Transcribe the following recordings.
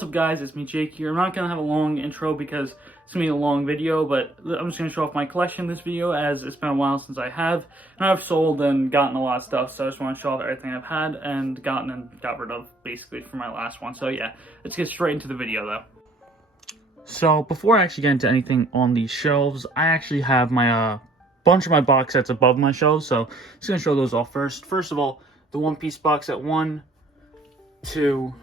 What's up guys, it's me Jake here. I'm not going to have a long intro because it's going to be a long video, but I'm just going to show off my collection in this video as it's been a while since I have. And I've sold and gotten a lot of stuff, so I just want to show off everything I've had and gotten and got rid of basically for my last one. So yeah, let's get straight into the video though. So before I actually get into anything on these shelves, I actually have my bunch of my box sets above my shelves, so I'm just going to show those off first. First of all, the One Piece box set 1, 2,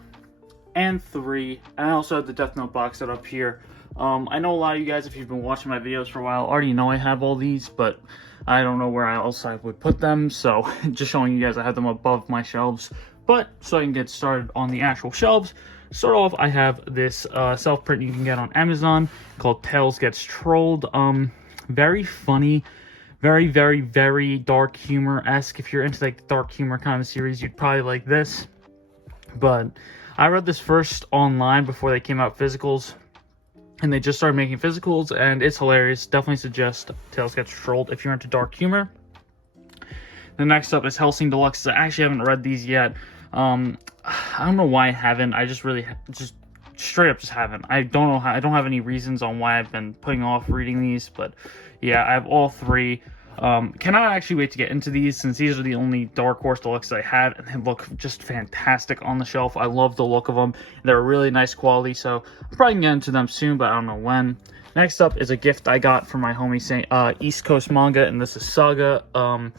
and 3, and I also have the Death Note box set up here. I know a lot of you guys, if you've been watching my videos for a while, already know I have all these, but I don't know where else I would put them, so just showing you guys I have them above my shelves. But so I can get started on the actual shelves, start off, I have this self-print you can get on Amazon called Tails Gets Trolled. Very funny, very dark humor-esque. If you're into like the dark humor kind of series, you'd probably like this. But I read this first online before they came out physicals, and they just started making physicals, and it's hilarious. Definitely suggest Tails Gets Trolled if you're into dark humor. The next up is Hellsing Deluxe. I actually haven't read these yet. I don't know why I haven't. I just straight up just haven't. I don't know how. I don't have any reasons on why I've been putting off reading these, but yeah, I have all three. Cannot actually wait to get into these, since these are the only Dark Horse Deluxe I had, and they look just fantastic on the shelf. I love the look of them. They're really nice quality, so I'm probably gonna get into them soon, but I don't know when. Next up is a gift I got from my homie East Coast Manga, and this is Saga. I've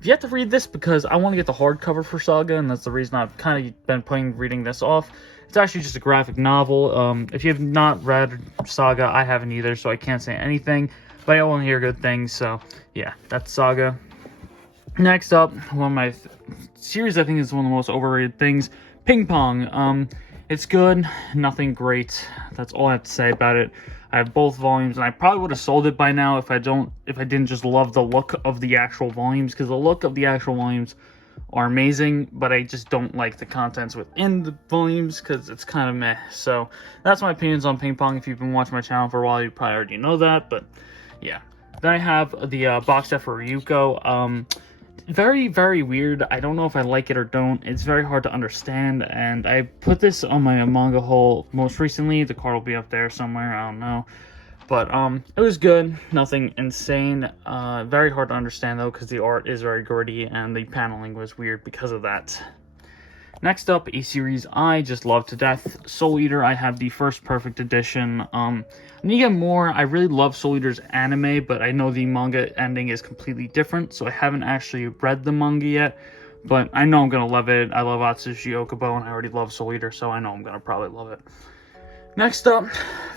yet to read this because I want to get the hardcover for Saga, and that's the reason I've kind of been reading this off. It's actually just a graphic novel. If you have not read Saga, I haven't either, so I can't say anything. But I want to hear good things, so yeah, that's Saga. Next up, one of my series I think is one of the most overrated things, Ping Pong. It's good, nothing great. That's all I have to say about it. I have both volumes, and I probably would have sold it by now if I didn't just love the look of the actual volumes, because the look of the actual volumes are amazing, but I just don't like the contents within the volumes because it's kind of meh. So that's my opinions on Ping Pong. If you've been watching my channel for a while, you probably already know that, but yeah. Then I have the box set for Yuko. Very weird. I don't know if I like it or don't. It's very hard to understand, and I put this on my manga haul most recently. The card will be up there somewhere, I don't know. But it was good, nothing insane. Very hard to understand though, because the art is very gritty and the paneling was weird because of that. Next up, a series I just love to death, Soul Eater. I have the first perfect edition. I need to get more. I really love Soul Eater's anime, but I know the manga ending is completely different, so I haven't actually read the manga yet, but I know I'm gonna love it. I love Atsushi Okubo, and I already love Soul Eater, so I know I'm gonna probably love it. Next up,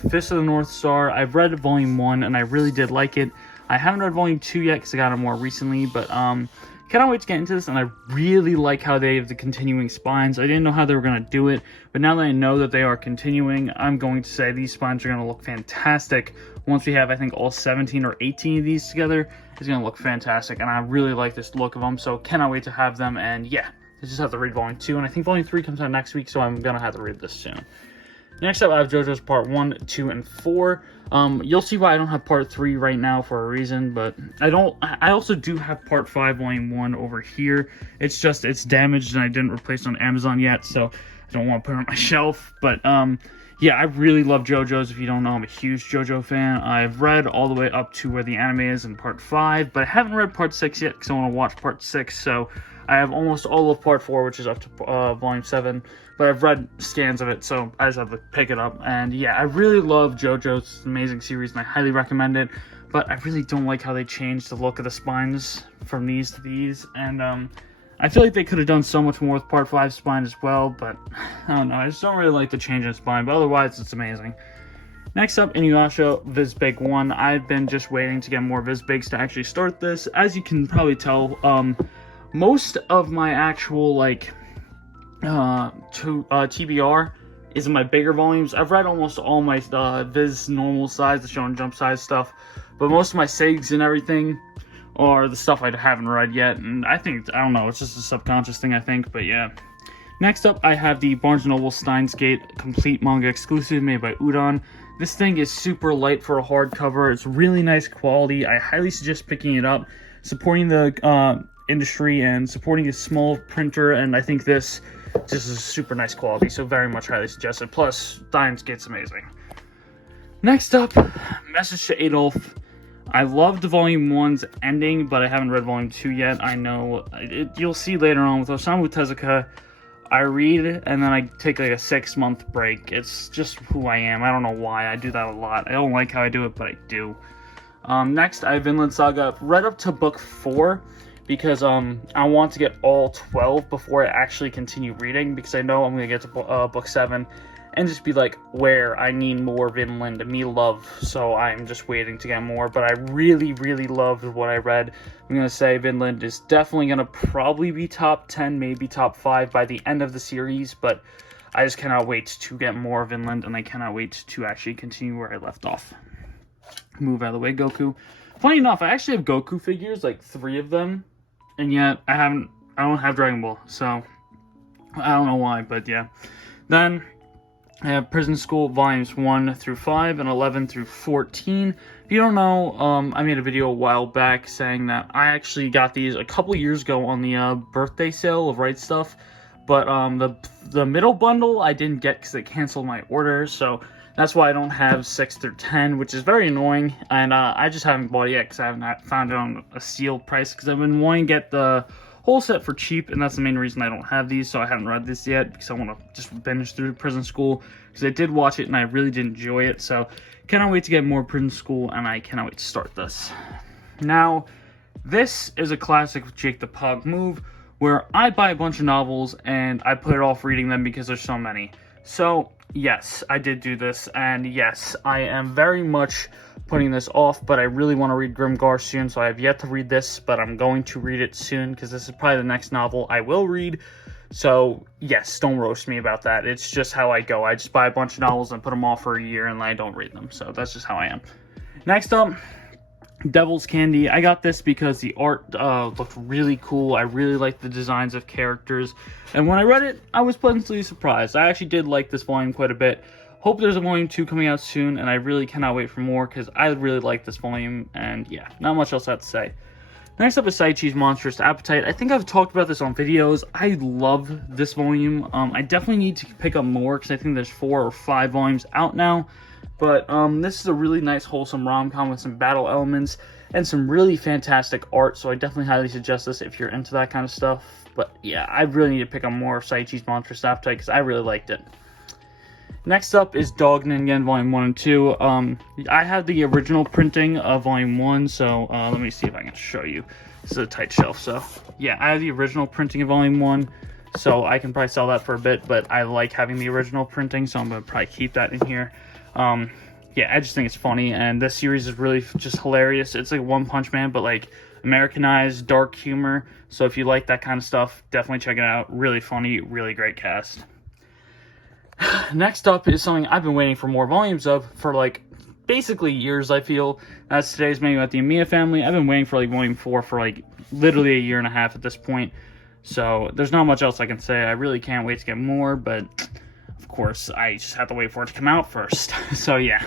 Fist of the North Star. I've read Volume 1, and I really did like it. I haven't read Volume 2 yet, because I got it more recently, but cannot wait to get into this, and I really like how they have the continuing spines. I didn't know how they were going to do it, but now that I know that they are continuing, I'm going to say these spines are going to look fantastic. Once we have, I think, all 17 or 18 of these together, it's going to look fantastic, and I really like this look of them, so cannot wait to have them, and yeah, I just have to read Volume 2, and I think Volume 3 comes out next week, so I'm going to have to read this soon. Next up, I have JoJo's Part 1, 2, and 4. You'll see why I don't have Part 3 right now for a reason, but I also do have Part 5, Volume 1 over here. It's just, it's damaged and I didn't replace it on Amazon yet, so I don't want to put it on my shelf. But, yeah, I really love JoJo's. If you don't know, I'm a huge JoJo fan. I've read all the way up to where the anime is in Part 5, but I haven't read Part 6 yet because I want to watch Part 6, so I have almost all of Part 4, which is up to Volume 7, but I've read scans of it, so I just have to pick it up. And yeah, I really love JoJo's. It's an amazing series, and I highly recommend it, but I really don't like how they changed the look of the spines from these to these, and I feel like they could have done so much more with Part 5 spine as well, but I don't know, I just don't really like the change in spine, but otherwise it's amazing. Next up, Inuyasha Vizbig 1. I've been just waiting to get more Vizbigs to actually start this. As you can probably tell, most of my actual, like, TBR is in my bigger volumes. I've read almost all my Viz normal size, the Shonen Jump size stuff, but most of my Segs and everything are the stuff I haven't read yet, and I don't know, it's just a subconscious thing, I think, but yeah. Next up, I have the Barnes & Noble Steins Gate Complete Manga Exclusive made by Udon. This thing is super light for a hardcover. It's really nice quality. I highly suggest picking it up, supporting the industry and supporting a small printer, and I think this This is super nice quality, so very much highly suggested. Plus, Steins gets amazing. Next up, Message to Adolf. I loved Volume 1's ending, but I haven't read Volume 2 yet. I know, you'll see later on with Osamu Tezuka, I read and then I take like a 6-month break. It's just who I am. I don't know why. I do that a lot. I don't like how I do it, but I do. Next, I have Inline Saga. I've read up to book 4 because I want to get all 12 before I actually continue reading, because I know I'm going to get to book 7 and just be like, where I need more Vinland, me love, so I'm just waiting to get more. But I really, really loved what I read. I'm going to say Vinland is definitely going to probably be top 10, maybe top 5 by the end of the series, but I just cannot wait to get more Vinland, and I cannot wait to actually continue where I left off. Move out of the way, Goku. Funny enough, I actually have Goku figures, like 3 of them, and yet I don't have Dragon Ball, so I don't know why, but yeah. Then I have Prison School Volumes 1 through 5 and 11 through 14. If you don't know, I made a video a while back saying that I actually got these a couple years ago on the birthday sale of Right Stuff, but the middle bundle I didn't get because they canceled my order, so that's why I don't have 6 through 10, which is very annoying, and I just haven't bought it yet because I haven't found it on a steal price, because I've been wanting to get the whole set for cheap, and that's the main reason I don't have these, so I haven't read this yet, because I want to just binge through Prison School, because I did watch it and I really did enjoy it, so cannot wait to get more Prison School, and I cannot wait to start this. Now, this is a classic Jake the Pog move, where I buy a bunch of novels, and I put it off reading them because there's so many. So, yes, I did do this, and yes, I am very much putting this off, but I really want to read Grimgar soon, so I have yet to read this, but I'm going to read it soon, because this is probably the next novel I will read. So, yes, don't roast me about that. It's just how I go. I just buy a bunch of novels and put them off for a year, and I don't read them, so that's just how I am. Next up, Devil's Candy. I got this because the art looked really cool. I really liked the designs of characters, and when I read it, I was pleasantly surprised. I actually did like this volume quite a bit. Hope there's a volume 2 coming out soon, and I really cannot wait for more, because I really like this volume, and yeah, not much else I have to say. Next up is Sayuki's Monstrous Appetite. I think I've talked about this on videos. I love this volume. I definitely need to pick up more, because I think there's 4 or 5 volumes out now. But this is a really nice, wholesome rom-com with some battle elements and some really fantastic art, so I definitely highly suggest this if you're into that kind of stuff. But yeah, I really need to pick up more of Sayuki's Monstrous Appetite, because I really liked it. Next up is Dog Ningen Volume 1 and 2. I have the original printing of Volume 1, so let me see if I can show you. This is a tight shelf, so yeah, I have the original printing of Volume 1, so I can probably sell that for a bit, but I like having the original printing, so I'm going to probably keep that in here. Yeah, I just think it's funny, and this series is really just hilarious. It's like One Punch Man, but like Americanized, dark humor, so if you like that kind of stuff, definitely check it out. Really funny, really great cast. Next up is something I've been waiting for more volumes of for like basically years, I feel. That's today's menu at the Amiya family. I've been waiting for like volume 4 for like literally a year and a half at this point. So there's not much else I can say. I really can't wait to get more, but of course I just have to wait for it to come out first. So yeah.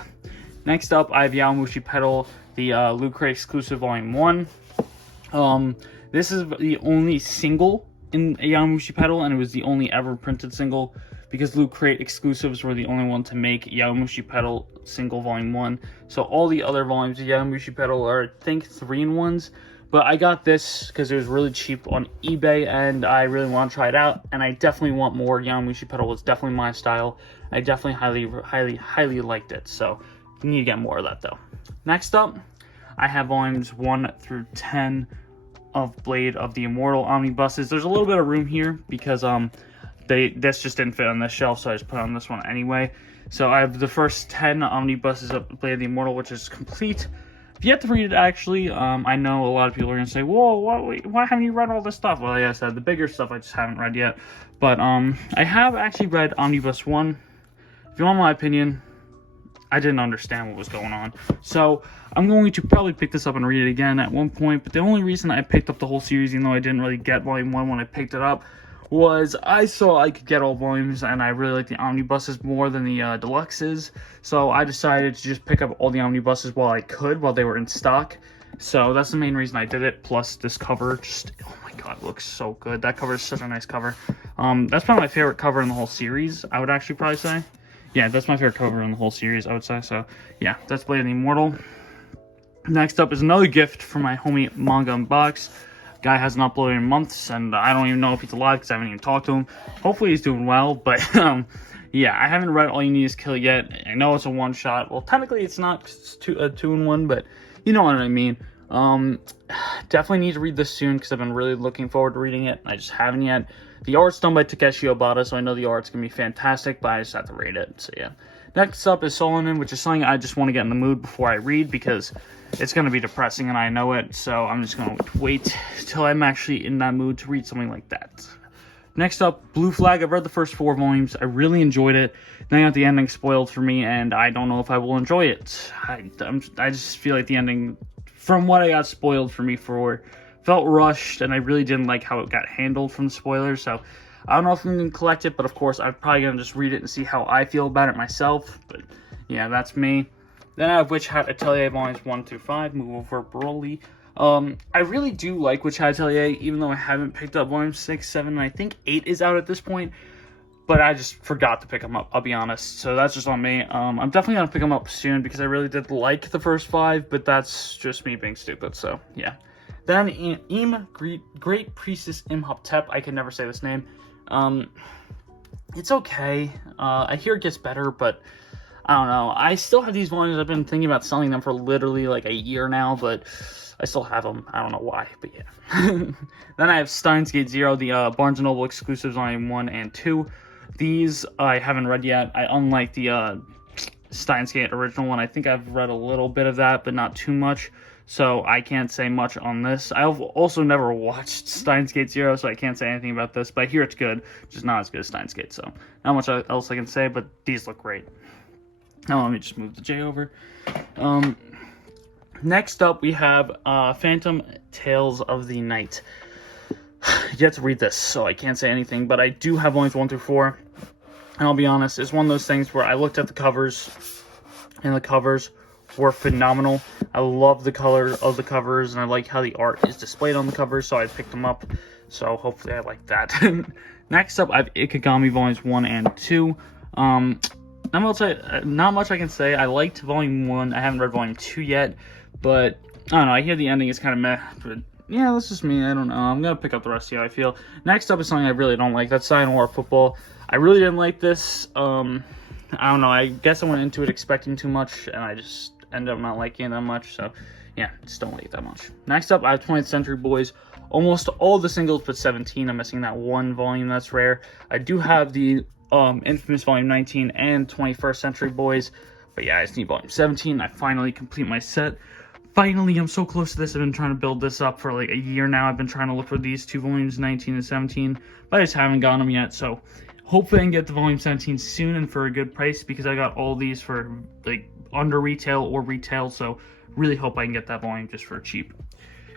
Next up, I have Yamushi Pedal, the Loot Crate exclusive volume 1. This is the only single in Yamushi Pedal, and it was the only ever printed single, because Loot Crate exclusives were the only one to make Yamushi Pedal single volume 1. So all the other volumes of Yamushi Pedal are, I think, 3-in-1s. But I got this because it was really cheap on eBay, and I really want to try it out. And I definitely want more. Yamushi Pedal is definitely my style. I definitely highly liked it. So you need to get more of that, though. Next up, I have volumes 1 through 10 of Blade of the Immortal Omnibuses. There's a little bit of room here because this just didn't fit on this shelf, so I just put it on this one anyway. So I have the first 10 omnibuses of Blade of the Immortal, which is complete. I've yet to read it, actually. I know a lot of people are going to say, whoa, why haven't you read all this stuff? Well, like I said, the bigger stuff I just haven't read yet. But I have actually read Omnibus One. If you want my opinion, I didn't understand what was going on. So I'm going to probably pick this up and read it again at one point. But the only reason I picked up the whole series, even though I didn't really get volume 1 when I picked it up, was I saw I could get all volumes, and I really like the omnibuses more than the deluxes, so I decided to just pick up all the omnibuses while I could, while they were in stock, So that's the main reason I did it. Plus this cover, just, oh my god, it looks so good. That cover is such a nice cover. That's probably my favorite cover in the whole series, I would actually probably say. Yeah, that's my favorite cover in the whole series, I would say. So yeah, that's Blade of the Immortal. Next up is another gift from my homie Manga Unbox. Guy hasn't uploaded in months, and I don't even know if he's alive because I haven't even talked to him. Hopefully he's doing well, but yeah, I haven't read All You Need Is Kill yet. I know it's a one-shot. Well, technically it's not a two-in-one, but you know what I mean. Definitely need to read this soon because I've been really looking forward to reading it. I just haven't yet. The art's done by Takeshi Obata, so I know the art's going to be fantastic, but I just have to read it, so yeah. Next up is Solonin, which is something I just want to get in the mood before I read because it's going to be depressing and I know it, so I'm just going to wait till I'm actually in that mood to read something like that. Next up, Blue Flag. I've read the first 4 volumes. I really enjoyed it. Then I got the ending spoiled for me, and I don't know if I will enjoy it. I just feel like the ending, from what I got spoiled for me for, felt rushed, and I really didn't like how it got handled from the spoilers, so I don't know if I'm going to collect it, but of course I'm probably going to just read it and see how I feel about it myself, but yeah, that's me. Then I have Witch Hat Atelier Volumes 1 through 5, move over Broly. I really do like Witch Hat Atelier, even though I haven't picked up Volumes 6, 7, and I think 8 is out at this point, but I just forgot to pick them up, I'll be honest, so that's just on me. I'm definitely going to pick them up soon, because I really did like the first 5, but that's just me being stupid, so yeah. Then Great Priestess Imhotep, I can never say this name. It's okay. I hear it gets better, but I don't know. I still have these volumes. I've been thinking about selling them for literally like a year now, but I still have them. I don't know why, but yeah. Then I have Steins Gate Zero, the Barnes & Noble exclusives Volume 1 and 2. These I haven't read yet. Unlike the Steins Gate original one, I think I've read a little bit of that, but not too much. So I can't say much on this. I've also never watched Steins Gate Zero, so I can't say anything about this. But I hear it's good, just not as good as Steins Gate. So not much else I can say, but these look great. Now let me just move the J over. Next up we have Phantom Tales of the Night. Yet to read this, so I can't say anything. But I do have volumes 1 through 4. And I'll be honest, it's one of those things where I looked at the covers, and the covers were phenomenal. I love the color of the covers, and I like how the art is displayed on the covers, so I picked them up. So hopefully I like that. Next up, I have Ikagami Volumes 1 and 2. Not much I can say. I liked Volume 1. I haven't read Volume 2 yet, but I don't know. I hear the ending is kind of meh, but yeah, that's just me. I don't know. I'm going to pick up the rest, see how I feel. Next up is something I really don't like. That's Science War Football. I really didn't like this. I don't know. I guess I went into it expecting too much, and I just ended up not liking it that much, so yeah, just don't like it that much. Next up, I have 20th Century Boys. Almost all the singles but 17. I'm missing that one volume, that's rare. I do have the infamous Volume 19 and 21st Century Boys, but yeah, I just need Volume 17. I finally complete my set. Finally, I'm so close to this. I've been trying to build this up for like a year now. I've been trying to look for these 2 volumes, 19 and 17, but I just haven't gotten them yet, so hopefully I can get the Volume 17 soon and for a good price, because I got all these for like under retail or retail, so really hope I can get that volume just for cheap.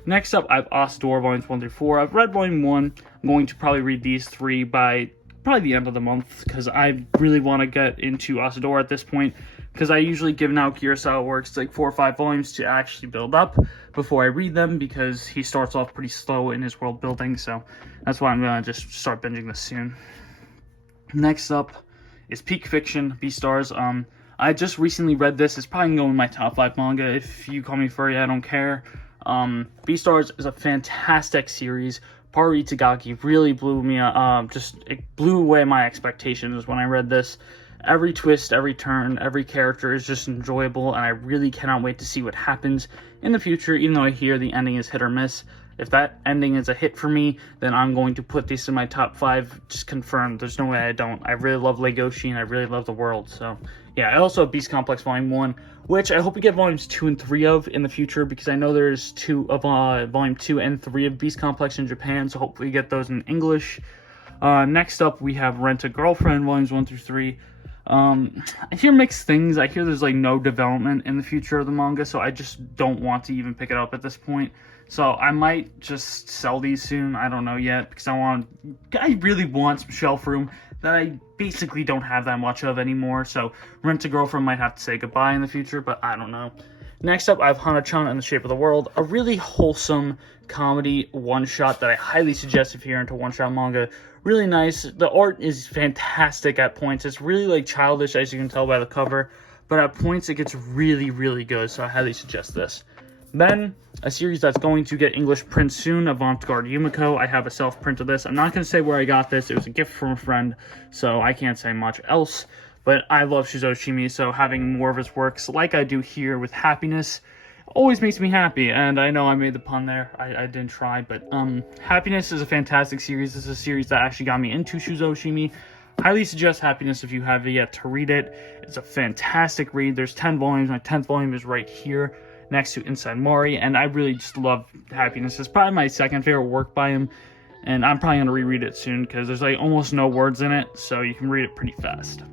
Next up, I have Asador Volumes 1 through 4. I've read Volume 1. I'm going to probably read these 3 by probably the end of the month, because I really want to get into Asador at this point, because I usually give Naoki Urasawa works like 4 or 5 volumes to actually build up before I read them, because he starts off pretty slow in his world building, so that's why I'm going to just start binging this soon. Next up is Peak Fiction, Beastars. I just recently read this. It's probably going to go in my top 5 manga. If you call me furry, I don't care. Beastars is a fantastic series. Paru Itagaki really blew me up. It blew away my expectations when I read this. Every twist, every turn, every character is just enjoyable, and I really cannot wait to see what happens in the future, even though I hear the ending is hit or miss. If that ending is a hit for me, then I'm going to put these in my top 5, just confirmed. There's no way I don't. I really love Legoshi, and I really love the world, so yeah. I also have Beast Complex Volume 1, which I hope we get Volumes 2 and 3 of in the future, because I know there's Volume 2 and 3 of Beast Complex in Japan, so hopefully we get those in English. Next up, we have Rent a Girlfriend Volumes 1 through 3. I hear mixed things. I hear there's like no development in the future of the manga, so I just don't want to even pick it up at this point. So I might just sell these soon. I don't know yet, because I really want some shelf room that I basically don't have that much of anymore. So Rent a Girlfriend might have to say goodbye in the future, but I don't know. Next up, I have Hanuchana in the Shape of the World, a really wholesome comedy one-shot that I highly suggest if you're into one-shot manga. Really nice. The art is fantastic at points. It's really like childish, as you can tell by the cover, but at points it gets really, really good, so I highly suggest this. Then, a series that's going to get English print soon, Avant-Garde Yumiko. I have a self-print of this. I'm not going to say where I got this. It was a gift from a friend, so I can't say much else. But I love Shuzo Shimi, so having more of his works, like I do here with Happiness, always makes me happy. And I know I made the pun there. I didn't try, but Happiness is a fantastic series. This is a series that actually got me into Shuzo Shimi. Highly suggest Happiness if you have yet to read it. It's a fantastic read. There's 10 volumes. My 10th volume is right here next to Inside Mori, and I really just love Happiness. It's probably my second favorite work by him, and I'm probably going to reread it soon because there's like almost no words in it, so you can read it pretty fast.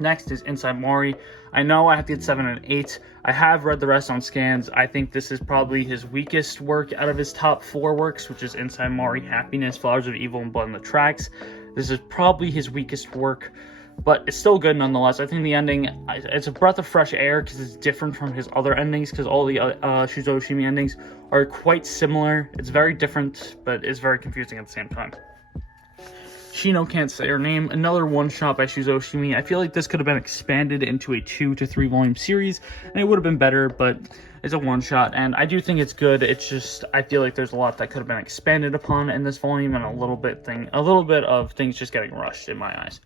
Next is Inside Mori. I know I have to get 7 and 8. I have read the rest on scans. I think this is probably his weakest work out of his top 4 works, which is Inside Mori, Happiness, Flowers of Evil, and Blood in the Tracks. This is probably his weakest work, but it's still good nonetheless. I think the ending, it's a breath of fresh air because it's different from his other endings, because all the Shuzo Shimi endings are quite similar. It's very different, but it's very confusing at the same time. Shino Can't Say Her Name, another one-shot by Shuzo Shimi. I feel like this could have been expanded into a 2 to 3 volume series, and it would have been better, but it's a one-shot, and I do think it's good. It's just, I feel like there's a lot that could have been expanded upon in this volume, and a little bit of things just getting rushed in my eyes.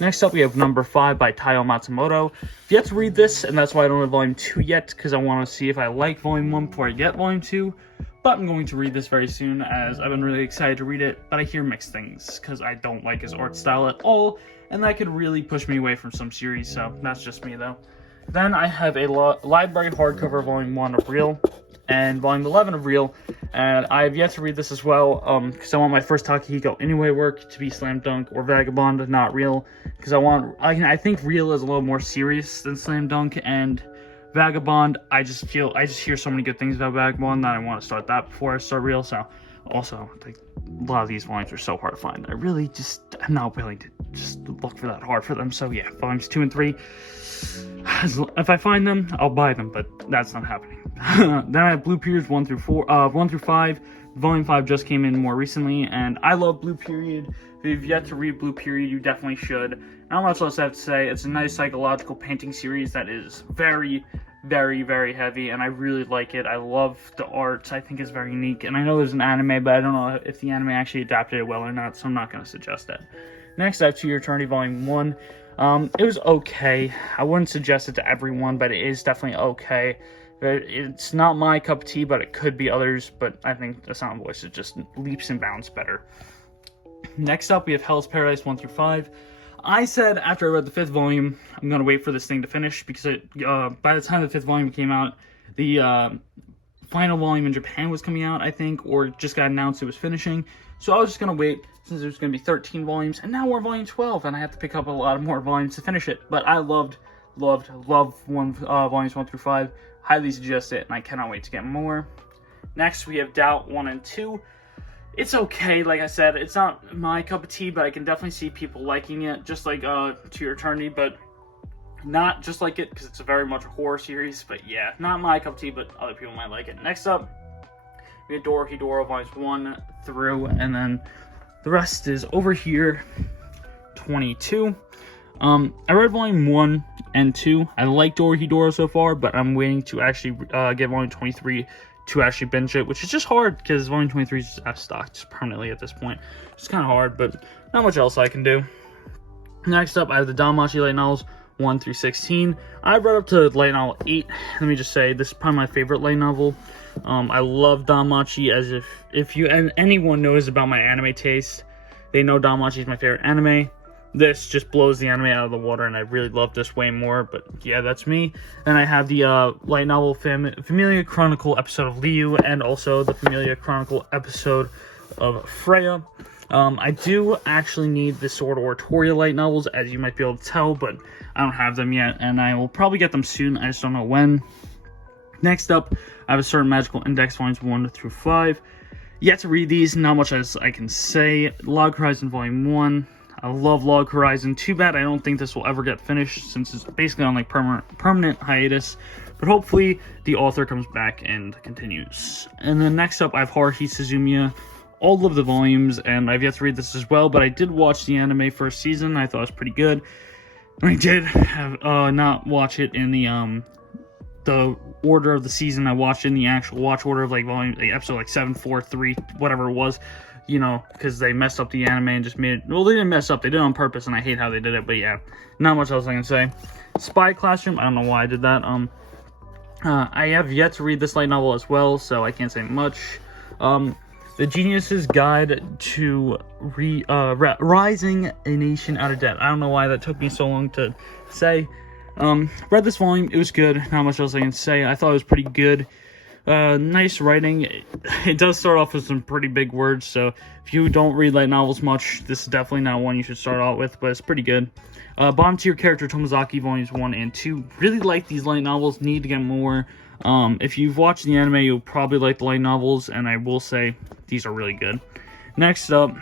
Next up, we have number 5 by Taiyo Matsumoto. Yet to read this, and that's why I don't have volume 2 yet, because I want to see if I like volume 1 before I get volume 2. But I'm going to read this very soon, as I've been really excited to read it, but I hear mixed things, because I don't like his art style at all, and that could really push me away from some series, so that's just me though. Then I have a library hardcover volume 1 of Real, and volume 11 of Real, and I have yet to read this as well, because I want my first Takehiko Inoue work to be Slam Dunk or Vagabond, not Real, because I think Real is a little more serious than Slam Dunk, and Vagabond, I just hear so many good things about Vagabond that I want to start that before I start Real. So also, like, a lot of these volumes are so hard to find. I'm not willing to just look for that hard for them. So yeah, volumes 2 and 3, if I find them, I'll buy them, but that's not happening. Then I have Blue Periods 1 through 5. Volume 5 just came in more recently, and I love Blue Period. If you've yet to read Blue Period, you definitely should. Not much else I have to say. It's a nice psychological painting series that is very, very, very heavy, and I really like it. I love the art. I think it's very unique, and I know there's an anime, but I don't know if the anime actually adapted it well or not, so I'm not going to suggest that. Next, I have To Your Eternity Volume 1. It was okay. I wouldn't suggest it to everyone, but it is definitely okay. It's not my cup of tea, but it could be others, but I think The Sound Voice is just leaps and bounds better. Next up, we have Hell's Paradise 1 through 5. I said after I read the 5th volume, I'm going to wait for this thing to finish, because by the time the 5th volume came out, the final volume in Japan was coming out, I think, or just got announced it was finishing. So I was just going to wait, since there's going to be 13 volumes, and now we're volume 12, and I have to pick up a lot of more volumes to finish it. But I loved volumes 1 through 5. Highly suggest it, and I cannot wait to get more. Next, we have Doubt 1 and 2. It's okay, like I said, it's not my cup of tea, but I can definitely see people liking it, just like To Your Eternity, but not just like it, because it's a very much a horror series, but yeah, not my cup of tea, but other people might like it. Next up, we have Dorohedoro volumes 1 through, and then the rest is over here, 22. I read volume 1 and 2. I like Dorohedoro so far, but I'm waiting to actually get volume 23 to actually binge it, which is just hard because volume 23 is just out of stock just permanently at this point. It's kind of hard, but not much else I can do. Next up, I have the Machi Light Novels 1 through 16. I've read up to light novel 8. Let me just say, this is probably my favorite light novel. I love Machi, as if anyone knows about my anime taste, they know Machi is my favorite anime. This just blows the anime out of the water, and I really love this way more, but yeah, that's me. Then I have the light novel Familia Chronicle episode of Liu, and also the Familia Chronicle episode of Freya. I do actually need the Sword Oratoria light novels, as you might be able to tell, but I don't have them yet, and I will probably get them soon. I just don't know when. Next up, I have a Certain Magical Index volumes 1 through 5. Yet to read these, not much as I can say. Log Horizon volume 1. I love Log Horizon. Too bad I don't think this will ever get finished, since it's basically on like permanent hiatus But hopefully the author comes back and continues. And then next up, I have Haruhi Suzumiya, all of the volumes, and I've yet to read this as well, but I did watch the anime first season. I thought it was pretty good. I did have not watch it in the order of the season. I watched in the actual watch order of like episode like 7, 4, 3, whatever it was, you know, because they messed up the anime and just made it. Well, they didn't mess up, they did it on purpose, and I hate how they did it. But yeah, not much else I can say. Spy Classroom, I don't know why I did that. I have yet to read this light novel as well, so I can't say much. The Genius's Guide to Rising a Nation Out of Debt. I don't know why that took me so long to say. Read this volume, it was good, not much else I can say. I thought it was pretty good. Nice writing. It does start off with some pretty big words, so if you don't read light novels much, this is definitely not one you should start out with, but it's pretty good. Bottom tier character Tomozaki Volumes 1 and 2. Really like these light novels, need to get more. If you've watched the anime, you'll probably like the light novels, and I will say these are really good. Next up,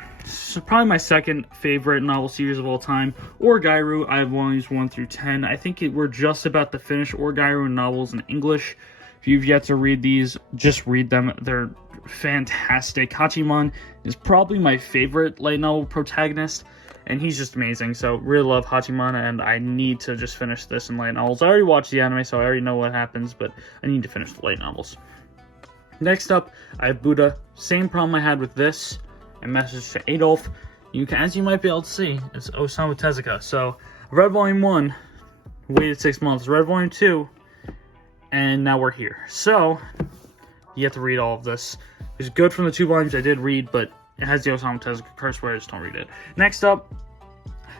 probably my second favorite novel series of all time, Orgairu. I have volumes 1 through 10. I think we're just about to finish Orgairu novels in English. If you've yet to read these, just read them. They're fantastic. Hachiman is probably my favorite light novel protagonist, and he's just amazing. So really love Hachiman, and I need to just finish this in light novels. I already watched the anime, so I already know what happens, but I need to finish the light novels. Next up, I have Buddha. Same problem I had with this. A Message to Adolf. As you might be able to see, it's Osamu Tezuka. So, I read Volume 1, waited 6 months. Read Volume 2, and now we're here. So, you have to read all of this. It's good from the 2 volumes I did read, but it has the Osamu Tezuka curse words, don't read it. Next up,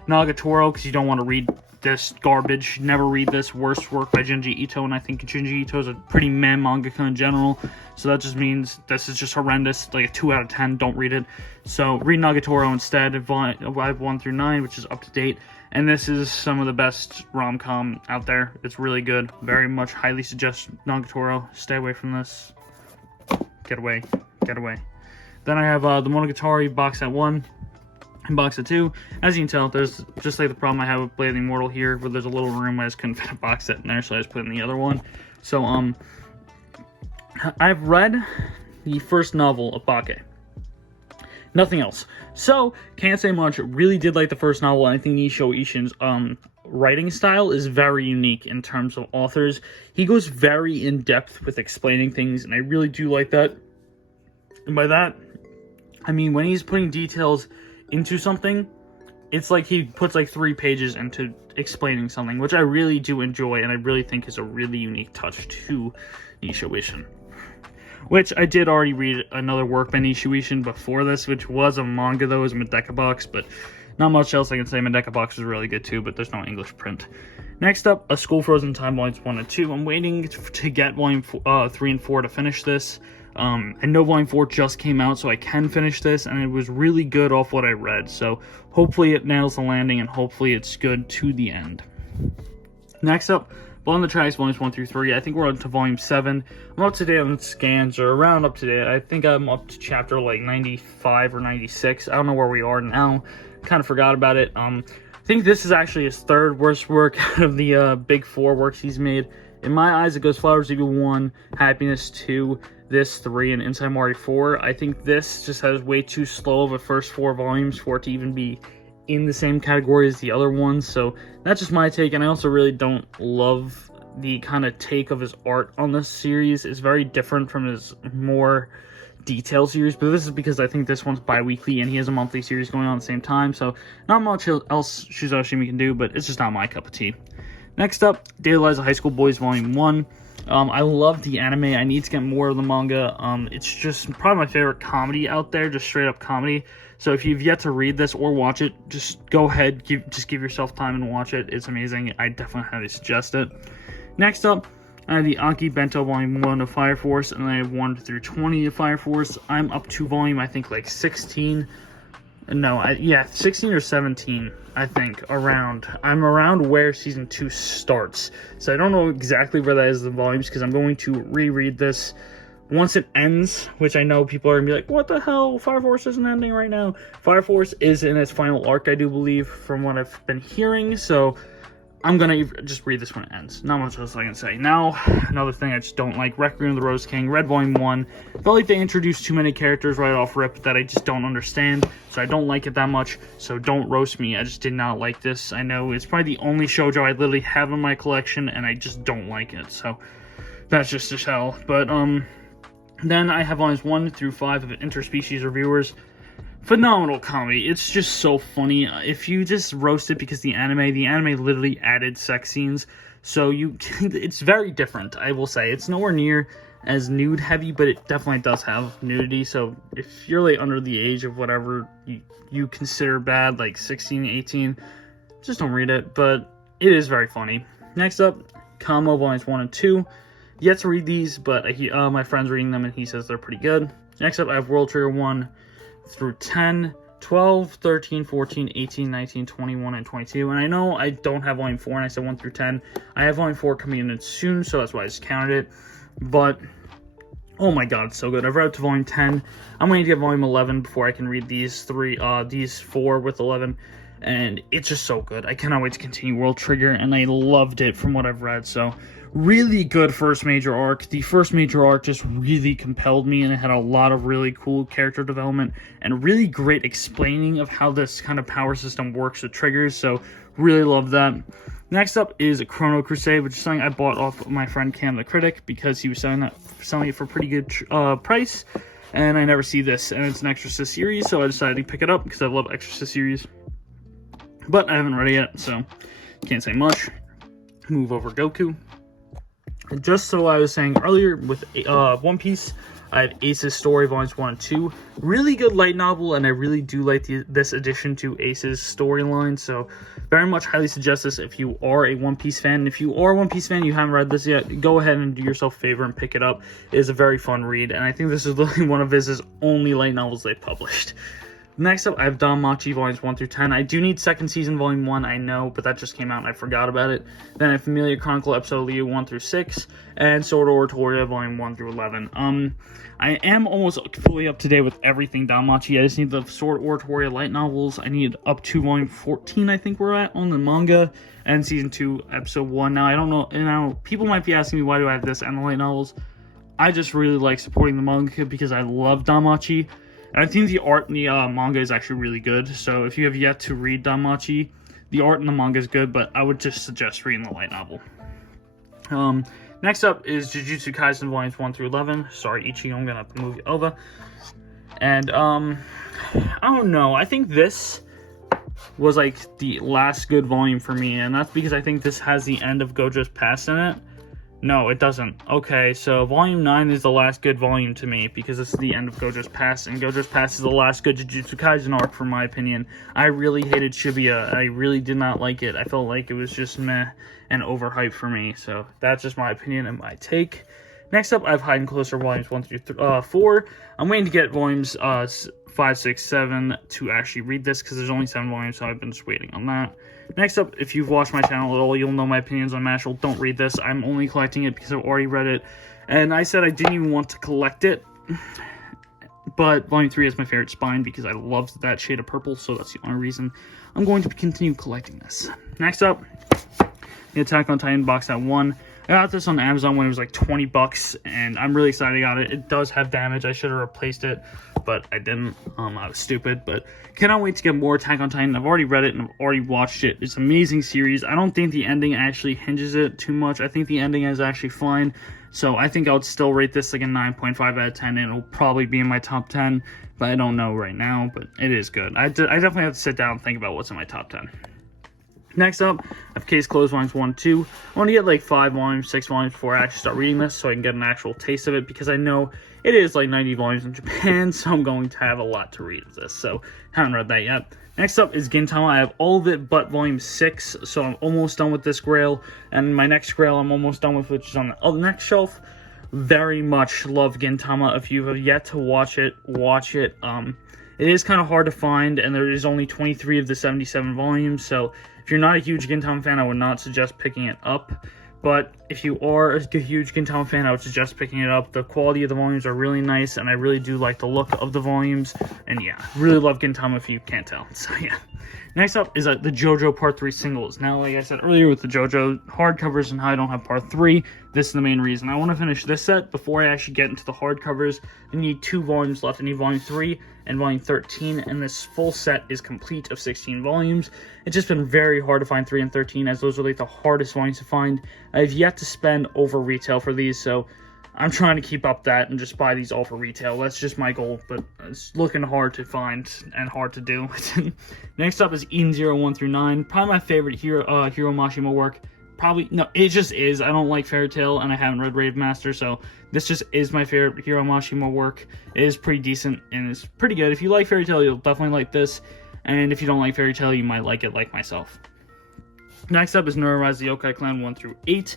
Nagatoro, because you don't want to read this garbage. Never read this. Worst work by Junji Ito, and I think Junji Ito is a pretty meh mangaka in general, so that just means this is just horrendous, like a 2 out of 10, don't read it. So read Nagatoro instead. I have 1 through 9, which is up to date, and this is some of the best rom-com out there. It's really good. Very much highly suggest Nagatoro. Stay away from this. Get away. Get away. Then I have the Monogatari box set 1 and box set 2. As you can tell, there's just like the problem I have with Blade of the Immortal here, where there's a little room I just couldn't fit a box set in there, so I just put in the other one. So, I've read the first novel of Bake. Nothing else. So, can't say much. Really did like the first novel, and I think Nishio Ishin's writing style is very unique in terms of authors. He goes very in-depth with explaining things, and I really do like that. And by that, I mean when he's putting details into something, it's like he puts like 3 pages into explaining something, which I really do enjoy, and I really think is a really unique touch to Nishio Ishin. Which I did already read another work by Nishio Ishin before this, which was a manga though, it was Medeka Box, but not much else I can say. Medeka Box was really good too, but there's no English print. Next up, A School Frozen Time Volumes 1 and 2. I'm waiting to get Volume 3 and 4 to finish this. I know Volume 4 just came out, so I can finish this, and it was really good off what I read, so hopefully it nails the landing, and hopefully it's good to the end. Next up, Blood on the Tracks, Volumes 1 through 3. I think we're up to Volume 7. I'm up to date on scans, or around up to date. I think I'm up to chapter like 95 or 96. I don't know where we are now. Kind of forgot about it. I think this is actually his 3rd worst work out of the big 4 works he's made. In my eyes, it goes Flowers Evil 1, Happiness 2, this 3, and Inside Mori 4. I think this just has way too slow of a first 4 volumes for it to even be in the same category as the other ones, so that's just my take, and I also really don't love the kind of take of his art on this series. It's very different from his more detailed series, but this is because I think this one's bi-weekly and he has a monthly series going on at the same time, so not much else Shuzo Oshimi can do, but it's just not my cup of tea. Next up, Daily Lives of High School Boys Volume 1. I love the anime. I need to get more of the manga. It's just probably my favorite comedy out there, just straight up comedy. So if you've yet to read this or watch it, just go ahead, just give yourself time and watch it. It's amazing. I definitely highly suggest it. Next up, I have the Anki Bento Volume 1 of Fire Force, and I have 1 through 20 of Fire Force. I'm up to volume, I think, like 16. No, 16 or 17, I think, around. I'm around where Season 2 starts. So I don't know exactly where that is in the volumes, because I'm going to reread this once it ends, which I know people are going to be like, what the hell? Fire Force isn't ending right now. Fire Force is in its final arc, I do believe, from what I've been hearing. So I'm gonna just read this when it ends. Not much else I can say. Now, another thing I just don't like, Requiem of the Rose King, Red Volume 1. I felt like they introduced too many characters right off rip that I just don't understand, so I don't like it that much, so don't roast me. I just did not like this. I know it's probably the only shoujo I literally have in my collection, and I just don't like it, so that's just as hell. But, then I have volumes 1 through 5 of Interspecies Reviewers. Phenomenal comedy. It's just so funny. If you just roast it because the anime literally added sex scenes, so it's very different, I will say. It's nowhere near as nude heavy, but it definitely does have nudity, so if you're like under the age of whatever you consider bad, like 16, 18, just don't read it, but it is very funny. Next up, Combo Volumes 1 and 2. Yet to read these, but my friend's reading them and he says they're pretty good. Next up, I have World Trigger 1 through 10, 12, 13, 14, 18, 19, 21, and 22. And I know I don't have volume 4, and I said 1 through 10. I have volume 4 coming in soon, so that's why I just counted it. But, oh my god, it's so good. I've read up to volume 10. I'm waiting to get volume 11 before I can read these 4 with 11. And it's just so good. I cannot wait to continue World Trigger, and I loved it from what I've read, so really good first major arc. The first major arc just really compelled me, and it had a lot of really cool character development and really great explaining of how this kind of power system works with triggers, so really love that. Next up is Chrono Crusade, which is something I bought off my friend Cam the Critic because he was selling it for a pretty good price, and I never see this, and it's an Exorcist series, so I decided to pick it up because I love Exorcist series, but I haven't read it yet, so can't say much. Move over Goku. Just so I was saying earlier, with One Piece, I have Ace's Story, Volumes 1 and 2. Really good light novel, and I really do like this addition to Ace's storyline, so very much highly suggest this if you are a One Piece fan. And if you are a One Piece fan, you haven't read this yet, go ahead and do yourself a favor and pick it up. It is a very fun read, and I think this is literally one of his only light novels they've published. Next up, I have Danmachi Volumes 1 through 10. I do need second season Volume 1, I know, but that just came out and I forgot about it. Then I have Familia Chronicle Episode Leo 1 through 6, and Sword Oratoria Volume 1 through 11. I am almost fully up to date with everything Danmachi. I just need the Sword Oratoria light novels. I need up to Volume 14, I think we're at, on the manga, and Season 2, Episode 1. Now, I don't know, people might be asking me why do I have this and the light novels. I just really like supporting the manga because I love Danmachi. And I think the art in the manga is actually really good. So if you have yet to read Danmachi, the art in the manga is good, but I would just suggest reading the light novel. Next up is Jujutsu Kaisen Volumes 1 through 11. Sorry, Ichigo, I'm going to have to move you over. And, I don't know. I think this was, like, the last good volume for me. And that's because I think this has the end of Gojo's past in it. No, it doesn't. Okay, so Volume 9 is the last good volume to me, because this is the end of Gojo's Past, and Gojo's Past is the last good Jujutsu Kaisen arc, for my opinion. I really hated Shibuya. I really did not like it. I felt like it was just meh and overhyped for me, so that's just my opinion and my take. Next up, I have Hide and Closer Volumes 1 through 4. I'm waiting to get Volumes 5, 6, 7 to actually read this, because there's only 7 volumes, so I've been just waiting on that. Next up, if you've watched my channel at all, you'll know my opinions on Mashal. Don't read this. I'm only collecting it because I've already read it. And I said I didn't even want to collect it. But Volume 3 is my favorite spine because I loved that shade of purple, so that's the only reason I'm going to continue collecting this. Next up, the Attack on Titan box set 1. I got this on Amazon when it was like 20 bucks, and I'm really excited I got it. It does have damage. I should have replaced it, but I didn't. I was stupid, but cannot wait to get more Attack on Titan. I've already read it and I've already watched it. It's an amazing series. I don't think the ending actually hinges it too much. I think the ending is actually fine, so I think I would still rate this like a 9.5 out of 10, and it'll probably be in my top 10, but I don't know right now, but it is good. I definitely have to sit down and think about what's in my top 10. Next up, I have Case Closed Volumes 1 and 2. I want to get like 5 volumes, 6 volumes before I actually start reading this, so I can get an actual taste of it, because I know it is like 90 volumes in Japan, so I'm going to have a lot to read of this, so haven't read that yet. Next up is Gintama. I have all of it but Volume 6, so I'm almost done with this grail, and my next grail I'm almost done with, which is on the next shelf. Very much love Gintama. If you have yet to watch it, watch it. It is kind of hard to find, and there is only 23 of the 77 volumes, so if you're not a huge Gintama fan, I would not suggest picking it up. But if you are a huge Gintama fan, I would suggest picking it up. The quality of the volumes are really nice, and I really do like the look of the volumes. And yeah, really love Gintama if you can't tell. So yeah. Next up is the Jojo Part 3 singles. Now, like I said earlier with the Jojo hardcovers and how I don't have Part 3, this is the main reason. I want to finish this set before I actually get into the hardcovers. I need 2 volumes left. I need Volume 3 and Volume 13, and this full set is complete of 16 volumes. It's just been very hard to find 3 and 13, as those are like the hardest volumes to find. I've yet to spend over retail for these, so I'm trying to keep up that and just buy these all for retail. That's just my goal, but it's looking hard to find and hard to do. Next up is Eden 01 through 9. Probably my favorite Hiro Mashima work. Probably, no, it just is. I don't like Fairy Tail, and I haven't read Rave Master, so this just is my favorite Hiro Mashima work. It is pretty decent, and it's pretty good. If you like Fairy Tail, you'll definitely like this, and if you don't like Fairy Tail, you might like it like myself. Next up is Neurorise the Yokai Clan 1 through 8.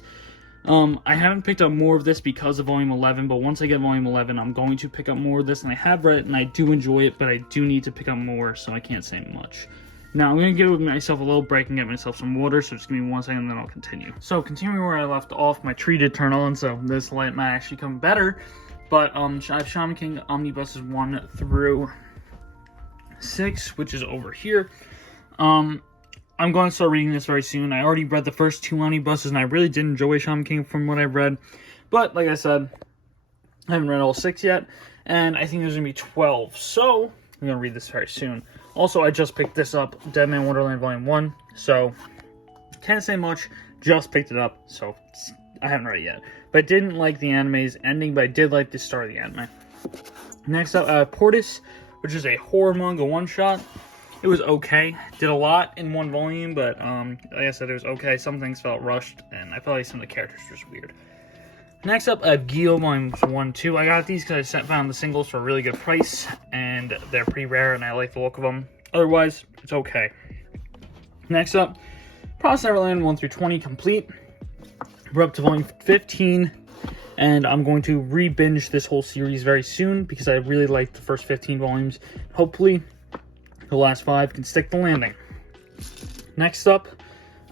I haven't picked up more of this because of Volume 11, but once I get Volume 11, I'm going to pick up more of this, and I have read it, and I do enjoy it, but I do need to pick up more, so I can't say much. Now, I'm going to give myself a little break and get myself some water, so just give me 1 second, and then I'll continue. So, continuing where I left off, my tree did turn on, so this light might actually come better, but I have Shaman King Omnibuses 1 through 6, which is over here. I'm going to start reading this very soon. I already read the first 2 Omnibuses, and I really did enjoy Shaman King from what I've read. But, like I said, I haven't read all 6 yet, and I think there's going to be 12. So, I'm going to read this very soon. Also, I just picked this up, Deadman Wonderland Volume 1, so can't say much, just picked it up, so I haven't read it yet. But I didn't like the anime's ending, but I did like the start of the anime. Next up, Portis, which is a horror manga one-shot. It was okay. Did a lot in 1 volume, but like I said, it was okay. Some things felt rushed, and I felt like some of the characters were just weird. Next up, Gyo Volumes 1, 2. I got these because I found the singles for a really good price, and they're pretty rare, and I like the look of them. Otherwise, it's okay. Next up, Promised Neverland 1 through 20 complete. We're up to Volume 15, and I'm going to re-binge this whole series very soon because I really like the first 15 volumes. Hopefully, the last 5 can stick the landing. Next up,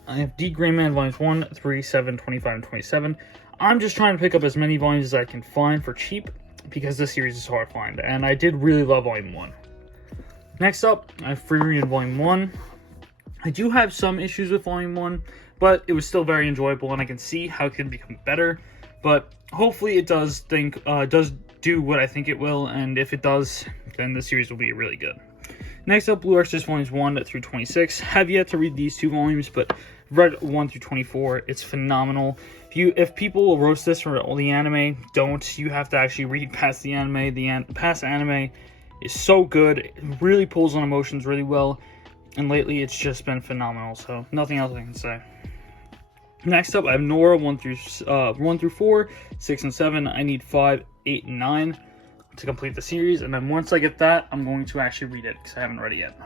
I have D. Greyman Volumes 1, 3, 7, 25, and 27. I'm just trying to pick up as many volumes as I can find for cheap because this series is hard to find, and I did really love Volume 1. Next up, I have Free Read Volume 1. I do have some issues with Volume 1, but it was still very enjoyable, and I can see how it can become better. But hopefully it does do what I think it will, and if it does, then the series will be really good. Next up, Blue Exorcist Volumes 1 through 26. Have yet to read these 2 volumes, but read 1 through 24. It's phenomenal. If people will roast this for the anime, don't. You have to actually read past the anime. The past anime is so good. It really pulls on emotions really well. And lately, it's just been phenomenal. So, nothing else I can say. Next up, I have Nora 1 through 4, 6 and 7. I need 5, 8, and 9 to complete the series. And then once I get that, I'm going to actually read it because I haven't read it yet.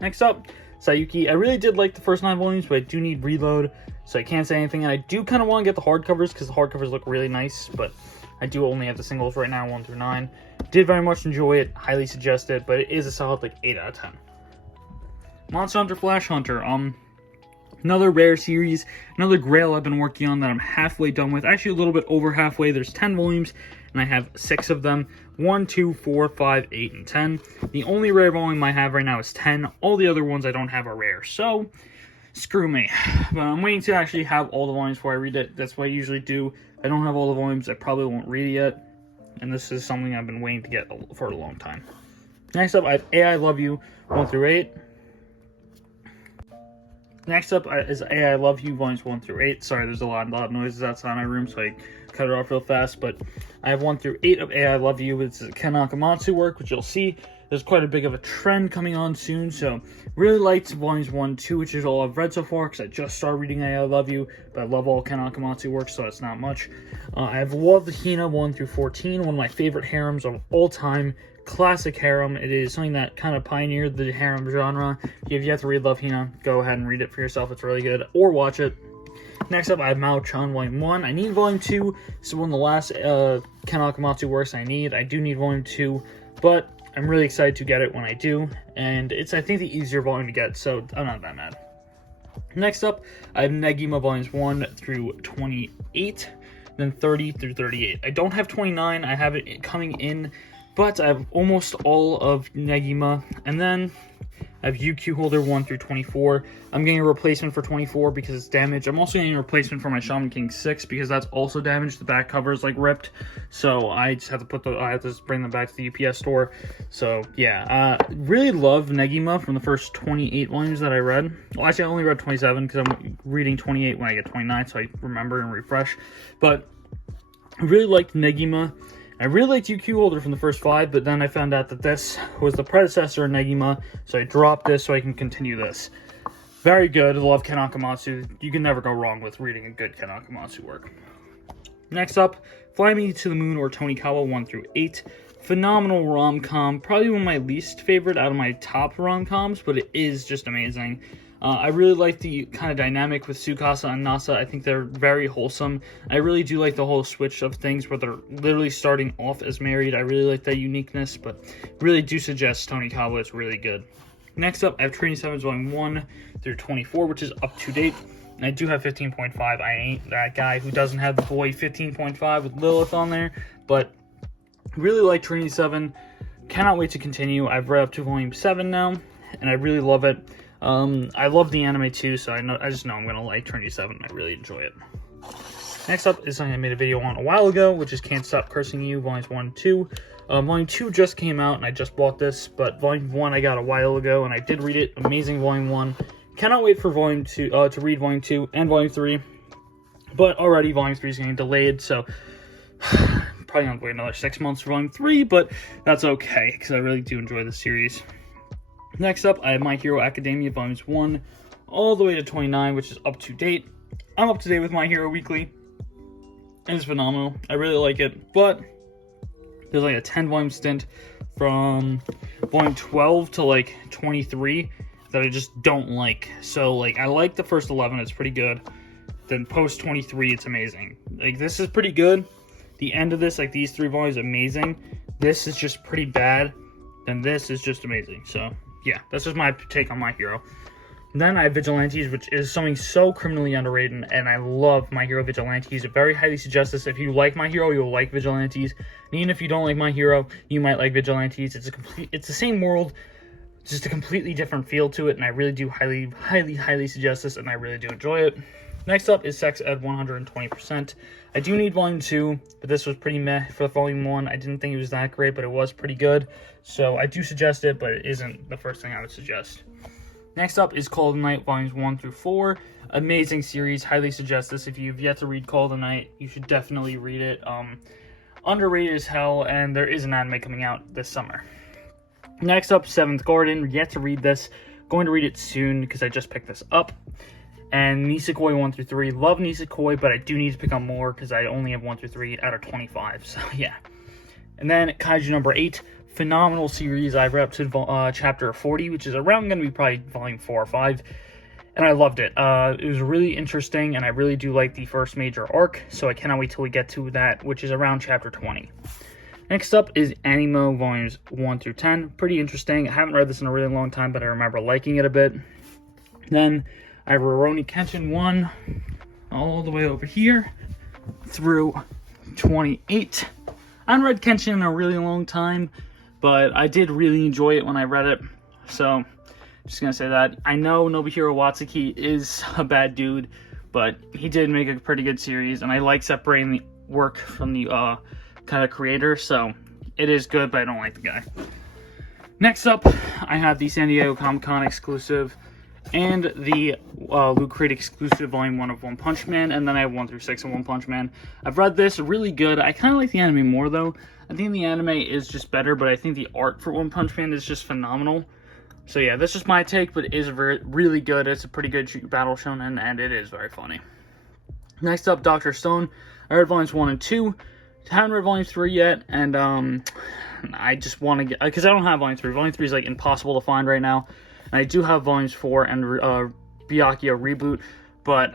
Next up, Sayuki. I really did like the first 9 volumes, but I do need reload, so I can't say anything. And I do kind of want to get the hardcovers because the hardcovers look really nice, but I do only have the singles right now, 1 through 9. Did very much enjoy it, highly suggest it, but it is a solid like 8 out of 10. Monster Hunter Flash Hunter. Another rare series, another grail I've been working on that I'm halfway done with. Actually, a little bit over halfway. There's 10 volumes, and I have 6 of them. 1, 2, 4, 5, 8, and 10. The only rare volume I have right now is 10. All the other ones I don't have are rare, so screw me. But I'm waiting to actually have all the volumes before I read it. That's what I usually do. If I don't have all the volumes, I probably won't read it yet. And this is something I've been waiting to get for a long time. Next up, I have AI Love You 1 through 8. Next up is AI Love You Volumes 1 through 8. Sorry, there's a lot of noises outside my room, so I cut it off real fast. But I have 1 through 8 of AI Love You. It's a Ken Akamatsu work, which you'll see. There's quite a big of a trend coming on soon, so really liked Volumes 1 and 2, which is all I've read so far, because I just started reading AI Love You, but I love all Ken Akamatsu works, so it's not much. I have Love the Hina 1 through 14, one of my favorite harems of all time. Classic harem. It is something that kind of pioneered the harem genre. If you have to read Love Hina, go ahead and read it for yourself. It's really good. Or watch it. Next up, I have Mao-chan Volume 1. I need Volume 2. This is one of the last Ken Akamatsu works I need. I do need Volume 2, but I'm really excited to get it when I do. And it's, I think, the easier volume to get, so I'm not that mad. Next up, I have Negima Volumes 1 through 28, then 30 through 38. I don't have 29, I have it coming in, but I have almost all of Negima, and then I have UQ Holder 1 through 24. I'm getting a replacement for 24 because it's damaged. I'm also getting a replacement for my Shaman King 6 because that's also damaged. The back cover is like ripped, so I just have to bring them back to the UPS store. So yeah, really love Negima from the first 28 volumes that I read. Well, actually I only read 27 because I'm reading 28 when I get 29, so I remember and refresh. But I really liked Negima. I really liked UQ Holder from the first 5, but then I found out that this was the predecessor of Negima, so I dropped this so I can continue this. Very good. I love Ken Akamatsu. You can never go wrong with reading a good Ken Akamatsu work. Next up, Fly Me to the Moon or Tonikawa 1 through 8. Phenomenal rom-com. Probably one of my least favorite out of my top rom-coms, but it is just amazing. I really like the kind of dynamic with Tsukasa and Nasa. I think they're very wholesome. I really do like the whole switch of things where they're literally starting off as married. I really like that uniqueness, but really do suggest Tonikawa is really good. Next up, I have Trini 7's Volume 1 through 24, which is up to date. And I do have 15.5. I ain't that guy who doesn't have the boy 15.5 with Lilith on there, but really like Trini 7. Cannot wait to continue. I've read up to Volume 7 now, and I really love it. I love the anime too, so I just know I'm gonna like Trinity 7. I really enjoy it. Next up is something I made a video on a while ago, which is Can't Stop Cursing You, Volumes 1 and 2. Volume 2 just came out, and I just bought this, but Volume 1 I got a while ago, and I did read it. Amazing Volume 1. Cannot wait for Volume 2 to read Volume 2 and Volume 3, but already Volume 3 is getting delayed, so probably not wait another 6 months for Volume 3, but that's okay, because I really do enjoy the series. Next up, I have My Hero Academia Volumes 1 all the way to 29, which is up to date. I'm up to date with My Hero Weekly, and it's phenomenal. I really like it, but there's like a 10-volume stint from Volume 12 to like 23 that I just don't like. So like I like the first 11, it's pretty good. Then post 23, it's amazing. Like this is pretty good. The end of this, like these 3 volumes, amazing. This is just pretty bad. Then this is just amazing. So yeah, that's just my take on My Hero. Then I have Vigilantes, which is something so criminally underrated, and I love My Hero Vigilantes. I very highly suggest this. If you like My Hero, you'll like Vigilantes. And even if you don't like My Hero, you might like Vigilantes. It's the same world, just a completely different feel to it, and I really do highly suggest this, and I really do enjoy it. Next up is Sex Ed 120%. I do need Volume 2, but this was pretty meh for Volume 1. I didn't think it was that great, but it was pretty good. So I do suggest it, but it isn't the first thing I would suggest. Next up is Call of the Night Volumes 1 through 4. Amazing series. Highly suggest this. If you've yet to read Call of the Night, you should definitely read it. Underrated as hell, and there is an anime coming out this summer. Next up, Seventh Garden. Yet to read this. Going to read it soon because I just picked this up. And Nisikoi 1 through 3. Love Nisikoi, but I do need to pick up more because I only have 1 through 3 out of 25. So yeah. And then Kaiju number 8. Phenomenal series. I've read up to chapter 40, which is around going to be probably volume 4 or 5. And I loved it. It was really interesting, and I really do like the first major arc. So I cannot wait till we get to that, which is around chapter 20. Next up is Animo Volumes 1 through 10. Pretty interesting. I haven't read this in a really long time, but I remember liking it a bit. Then I have Rurouni Kenshin 1 all the way over here through 28. I haven't read Kenshin in a really long time, but I did really enjoy it when I read it. So, just going to say that. I know Nobuhiro Watsuki is a bad dude, but he did make a pretty good series, and I like separating the work from the kind of creator, so it is good, but I don't like the guy. Next up, I have the San Diego Comic-Con exclusive and the Loot Crate exclusive Volume 1 of One Punch Man, and then I have 1 through 6 of One Punch Man. I've read this, really good. I kind of like the anime more, though. I think the anime is just better, but I think the art for One Punch Man is just phenomenal. So yeah, that's just my take, but it is really good. It's a pretty good battle shonen, and it is very funny. Next up, Dr. Stone. I read Volumes 1 and 2. I haven't read Volume 3 yet, and I just want to get, because I don't have Volume 3. Volume 3 is like impossible to find right now. And I do have Volumes 4 and Byakuya Reboot, but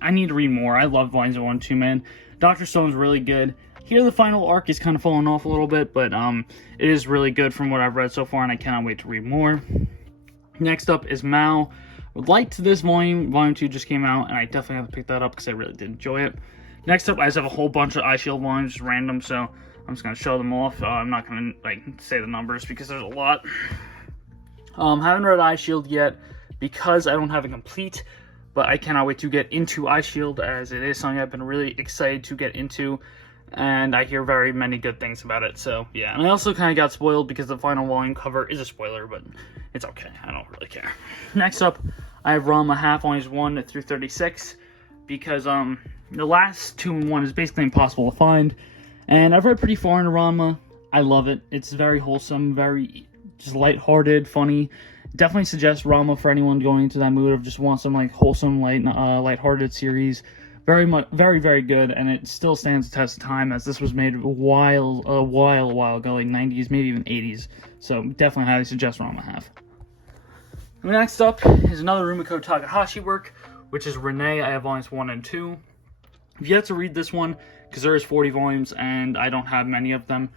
I need to read more. I love Volumes 1 and 2, man. Dr. Stone's really good. Here, the final arc is kind of falling off a little bit, but it is really good from what I've read so far, and I cannot wait to read more. Next up is Mao. liked this volume. Volume 2 just came out, and I definitely have to pick that up because I really did enjoy it. Next up, I just have a whole bunch of Eye Shield volumes, just random, so I'm just going to show them off. I'm not going to say the numbers because there's a lot. Haven't read Eye Shield yet because I don't have it complete, but I cannot wait to get into Eye Shield, as it is something I've been really excited to get into, and I hear very many good things about it. So yeah, and I also kind of got spoiled because the final volume cover is a spoiler, but it's okay, I don't really care. Next up, I have Ranma Half Volumes 1 through 36, because the last 2 and 1 is basically impossible to find, and I've read pretty far into Ranma. I love it. It's very wholesome, very just lighthearted, funny. Definitely suggest Ranma for anyone going into that mood of just want some like wholesome, lighthearted series. Very very good, and it still stands the test of time, as this was made a while ago, like 90s, maybe even 80s. So definitely highly suggest Ranma Half. Next up is another Rumiko Takahashi work, which is Renee. I have volumes 1 and 2. I've yet to read this one because there is 40 volumes and I don't have many of them,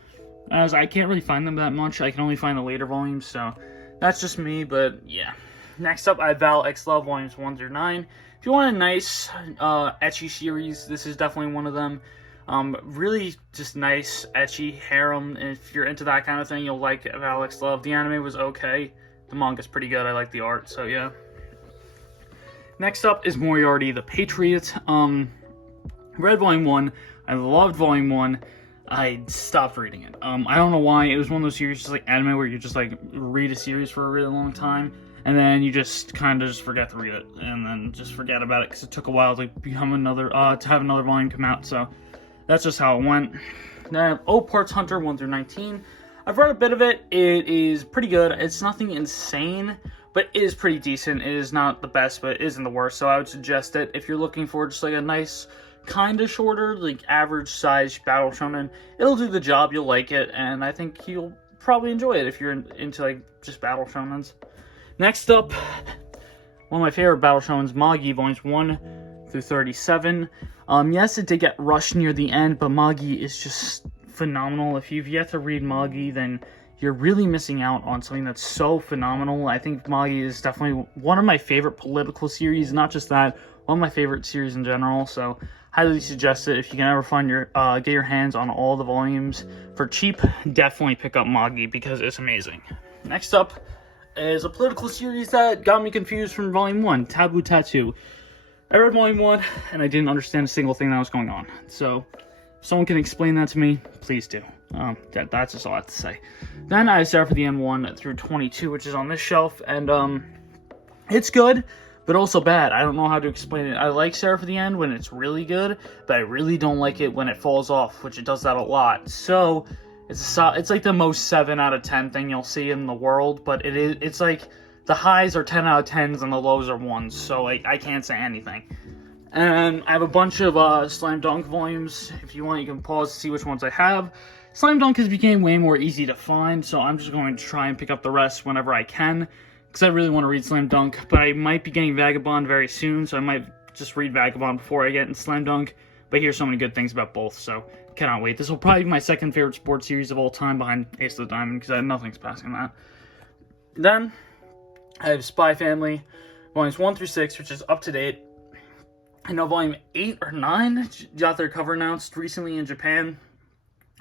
as I can't really find them that much. I can only find the later volumes, so that's just me, but yeah. Next up, I have Val X Love volumes 1 through 9. If you want a nice ecchi series, this is definitely one of them. Really just nice ecchi harem. If you're into that kind of thing, you'll like Val X Love. The anime was okay. The manga's pretty good. I like the art, so yeah. Next up is Moriarty the Patriots. Read volume 1. I loved volume 1. I stopped reading it. I don't know why. It was one of those series, just like anime, where you just like read a series for a really long time, and then you just kind of just forget to read it, and then just forget about it because it took a while to become another, to have another volume come out. So that's just how it went. Then I have Parts Hunter 1 through 19. I've read a bit of it. It is pretty good. It's nothing insane, but it is pretty decent. It is not the best, but it isn't the worst. So I would suggest it if you're looking for just like a nice, kind of shorter, like average size battle shonen. It'll do the job. You'll like it, and I think you'll probably enjoy it if you're into like just battle shonens. Next up, one of my favorite battle shonens, Magi volumes 1 through 37. Yes, it did get rushed near the end, but Magi is just phenomenal. If you've yet to read Magi, then you're really missing out on something that's so phenomenal. I think Magi is definitely one of my favorite political series. Not just that, one of my favorite series in general. So highly suggest it. If you can ever find get your hands on all the volumes for cheap, definitely pick up Magi because it's amazing. Next up is a political series that got me confused from volume 1, Taboo Tattoo. I read volume 1 and I didn't understand a single thing that was going on. So if someone can explain that to me, please do. That's just all I have to say. Then I have Sarah for the End 1 through 22, which is on this shelf, and it's good, but also bad. I don't know how to explain it. I like Sarah for the End when it's really good, but I really don't like it when it falls off, which it does that a lot. So it's like the most 7 out of 10 thing you'll see in the world, but it's like the highs are 10 out of 10s and the lows are 1s, so like I can't say anything. And I have a bunch of Slam Dunk volumes. If you want, you can pause to see which ones I have. Slam Dunk has become way more easy to find, so I'm just going to try and pick up the rest whenever I can, because I really want to read Slam Dunk, but I might be getting Vagabond very soon, so I might just read Vagabond before I get in Slam Dunk, but I hear so many good things about both, so cannot wait. This will probably be my second favorite sports series of all time behind Ace of the Diamond, because nothing's passing that. Then, I have Spy Family, volumes 1 through 6, which is up to date. I know volume 8 or 9 got their cover announced recently in Japan,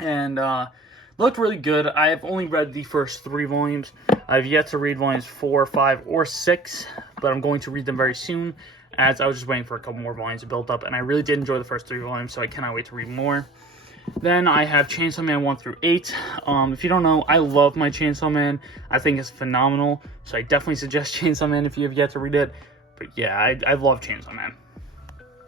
and looked really good. I have only read the first 3 volumes. I've yet to read volumes 4, 5, or 6, but I'm going to read them very soon, as I was just waiting for a couple more volumes to build up, and I really did enjoy the first 3 volumes, so I cannot wait to read more. Then I have Chainsaw Man 1 through 8. If you don't know, I love my Chainsaw Man. I think it's phenomenal, so I definitely suggest Chainsaw Man if you have yet to read it. But yeah, I love Chainsaw Man.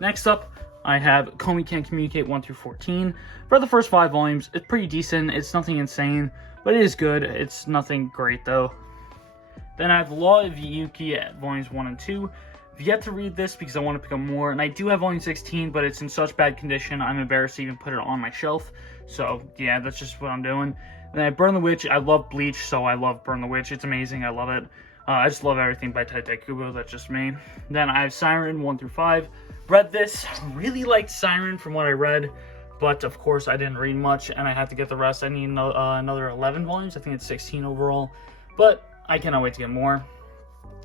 Next up, I have Komi Can't Communicate 1 through 14. For the first 5 volumes, it's pretty decent. It's nothing insane, but it is good. It's nothing great, though. Then I have Law of Yuki at volumes 1 and 2. I've yet to read this because I want to pick up more, and I do have volume 16, but it's in such bad condition, I'm embarrassed to even put it on my shelf. So, yeah, that's just what I'm doing. Then I have Burn the Witch. I love Bleach, so I love Burn the Witch. It's amazing. I love it. I just love everything by Taitai Kubo. That's just me. Then I have Siren 1 through 5. Read this. Really liked Siren from what I read, but of course I didn't read much, and I have to get the rest. I need another 11 volumes. I think it's 16 overall, but I cannot wait to get more.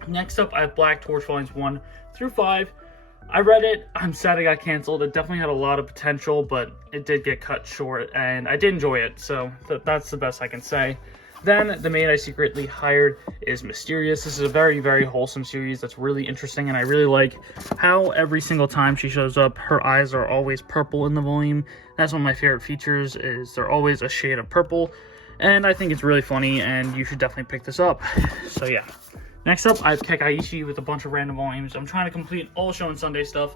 Next up, I have Black Torch Volumes 1 through 5. I read it. I'm sad it got canceled. It definitely had a lot of potential, but it did get cut short, and I did enjoy it, so that's the best I can say. Then, the maid I secretly hired is Mysterious. This is a very, very wholesome series that's really interesting, and I really like how every single time she shows up, her eyes are always purple in the volume. That's one of my favorite features, is they're always a shade of purple, and I think it's really funny, and you should definitely pick this up. So yeah. Next up, I have Kekaishi with a bunch of random volumes. I'm trying to complete all Shonen Sunday stuff,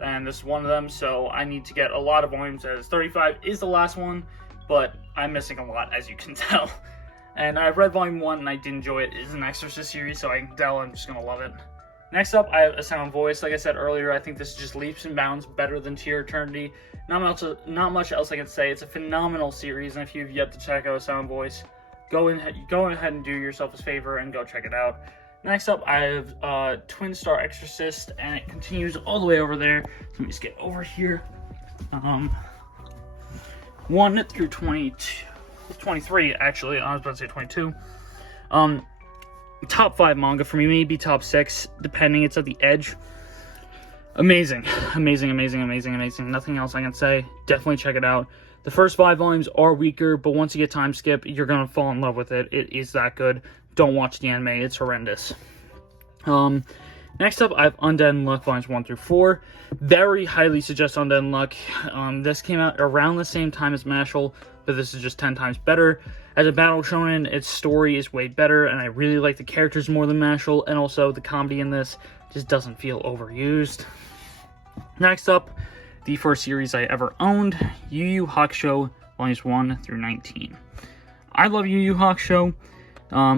and this is one of them, so I need to get a lot of volumes, as 35 is the last one, but I'm missing a lot, as you can tell. And I've read Volume 1, and I did enjoy it. It's an Exorcist series, so I can tell I'm just going to love it. Next up, I have A Sound Voice. Like I said earlier, I think this just leaps and bounds better than To Your Eternity. Not much else I can say. It's a phenomenal series, and if you've yet to check out A Sound Voice, go ahead and do yourself a favor and go check it out. Next up, I have Twin Star Exorcist, and it continues all the way over there. So let me just get over here. 1 through 23, actually. I was about to say 22. Top 5 manga for me, maybe top 6, depending. It's at the edge. Amazing. Amazing, amazing, amazing, amazing. Nothing else I can say. Definitely check it out. The first 5 volumes are weaker, but once you get time skip, you're going to fall in love with it. It is that good. Don't watch the anime. It's horrendous. Next up, I have Undead and Luck Volumes 1 through 4. Very highly suggest Undead and Luck. This came out around the same time as Mashal, but this is just 10 times better. As a battle shonen, its story is way better, and I really like the characters more than Mashal, and also the comedy in this just doesn't feel overused. Next up, the first series I ever owned, Yu Yu Hakusho Volumes 1 through 19. I love Yu Yu Hakusho.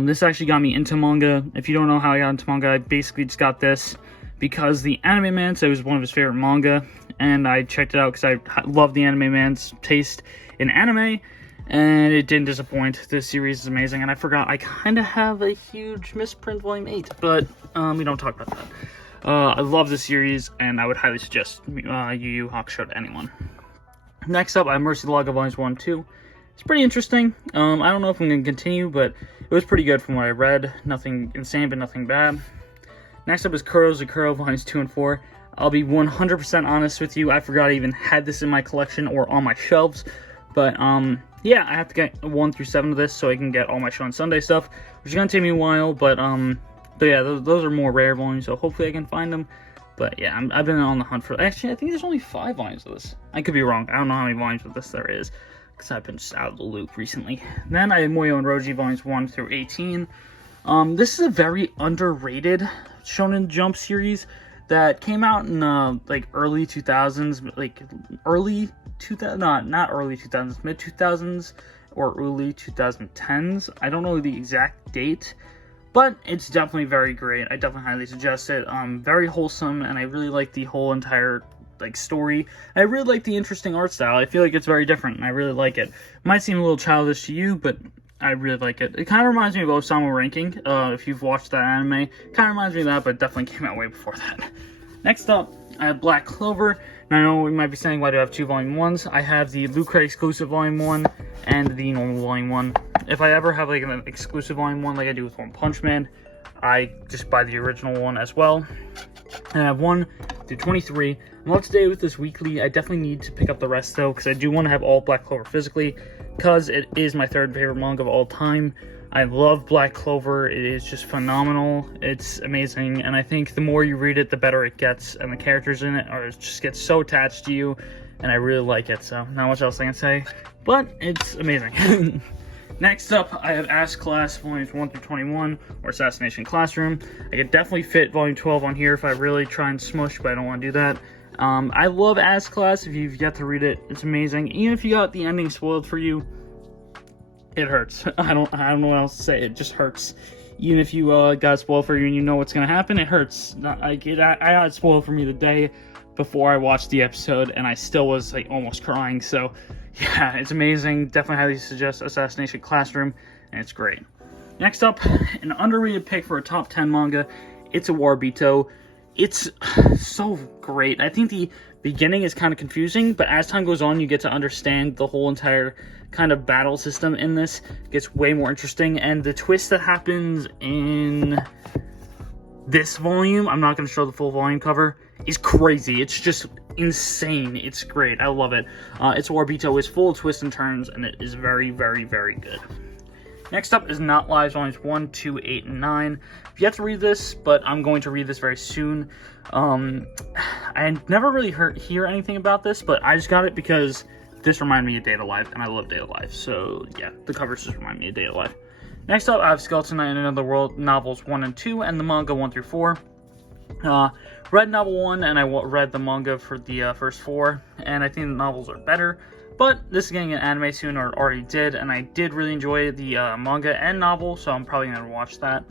This actually got me into manga. If you don't know how I got into manga, I basically just got this because the Anime Man said it was one of his favorite manga, and I checked it out because I love the Anime Man's taste in anime, and it didn't disappoint. This series is amazing, and I forgot I kind of have a huge misprint Volume 8, but we don't talk about that. I love this series, and I would highly suggest Yu Yu Hakusho to anyone. Next up, I have Mercy Laga Volumes 1 and 2. It's pretty interesting. I don't know if I'm going to continue, but it was pretty good from what I read. Nothing insane, but nothing bad. Next up is Kuro Zakuro Volumes 2 and 4. I'll be 100% honest with you. I forgot I even had this in my collection or on my shelves. But, yeah, I have to get 1 through 7 of this so I can get all my Shonen Sunday stuff, which is going to take me a while, but yeah, those are more rare volumes, so hopefully I can find them. But yeah, I've been on the hunt for... Actually, I think there's only 5 volumes of this. I could be wrong. I don't know how many volumes of this there is, because I've been just out of the loop recently. Then I have Moyo and Roji Volumes 1 through 18. This is a very underrated Shonen Jump series that came out in, like, early 2000s, like, early 2000s, not early 2000s, mid-2000s, or early 2010s. I don't know the exact date, but it's definitely very great. I definitely highly suggest it. Very wholesome, and I really like the whole entire, like, story. I really like the interesting art style. I feel like it's very different, and I really like it. Might seem a little childish to you, but I really like it. It kind of reminds me of Osamu Ranking, if you've watched that anime. Kind of reminds me of that, but definitely came out way before that. Next up, I have Black Clover. Now, I know we might be saying, why do I have 2 Volume 1s? I have the Lucre exclusive Volume 1 and the normal Volume 1. If I ever have, like, an exclusive Volume 1 like I do with One Punch Man, I just buy the original one as well. And I have 1 through 23. I'm up to date with this weekly. I definitely need to pick up the rest, though, because I do want to have all Black Clover physically, because it is my 3rd favorite manga of all time. I love Black Clover. It is just phenomenal. It's amazing, and I think the more you read it, the better it gets, and the characters in it just get so attached to you, and I really like it, so not much else I can say, but it's amazing. Next up, I have Ass Class Volumes 1 through 21, or Assassination Classroom. I could definitely fit Volume 12 on here if I really try and smush, but I don't want to do that. I love Ass Class. If you've yet to read it, it's amazing. Even if you got the ending spoiled for you, it hurts. I don't know what else to say. It just hurts. Even if you got spoiled for you and you know what's gonna happen, it hurts. I got spoiled for me the day before I watched the episode, and I still was like almost crying. So yeah, it's amazing. Definitely highly suggest Assassination Classroom, and it's great. Next up, an underrated pick for a top 10 manga. It's a Warbito. It's so great. I think the beginning is kind of confusing, but as time goes on, you get to understand the whole entire kind of battle system in this. It gets way more interesting, and the twist that happens in This volume, I'm not going to show the full volume cover, is crazy. It's just insane. It's great. I love it. Its Warbito is full of twists and turns, and it is very, very, very good. Next up is Not Lives, Volumes 1, 2, 8, and 9. I've yet to read this, but I'm going to read this very soon. I never really hear anything about this, but I just got it because this reminded me of Data Life, and I love Data Life. So, yeah, the covers just remind me of Data Life. Next up, I have Skeleton Knight in Another World Novels 1 and 2, and the manga 1 through 4. Read novel 1, and I read the manga for the first 4, and I think the novels are better. But this is getting an anime soon, or already did, and I did really enjoy the manga and novel, so I'm probably going to watch that.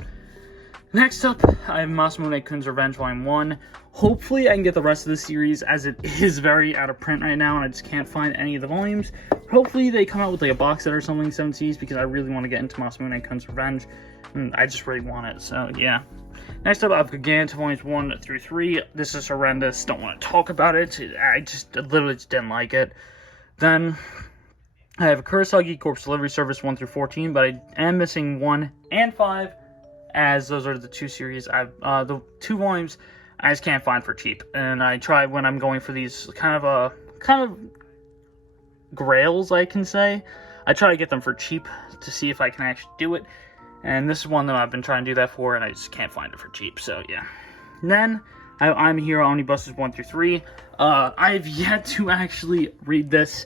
Next up, I have Masamune-kun's Revenge Volume 1. Hopefully I can get the rest of the series, as it is very out of print right now, and I just can't find any of the volumes. Hopefully they come out with like a box set or something, 7Cs, because I really want to get into Masamune-kun's Revenge, and I just really want it, so yeah. Next up, I have Giganta Volumes 1 through 3. This is horrendous, don't want to talk about it. I literally just didn't like it. Then, I have Kurosagi Corpse Delivery Service 1 through 14, but I am missing 1 and 5, as those are the two series. The 2 volumes I just can't find for cheap, and I try when I'm going for these kind of grails, I can say. I try to get them for cheap to see if I can actually do it, and this is one that I've been trying to do that for, and I just can't find it for cheap, so yeah. And then, I'm Hero Omnibuses 1 through 3. I've yet to actually read this,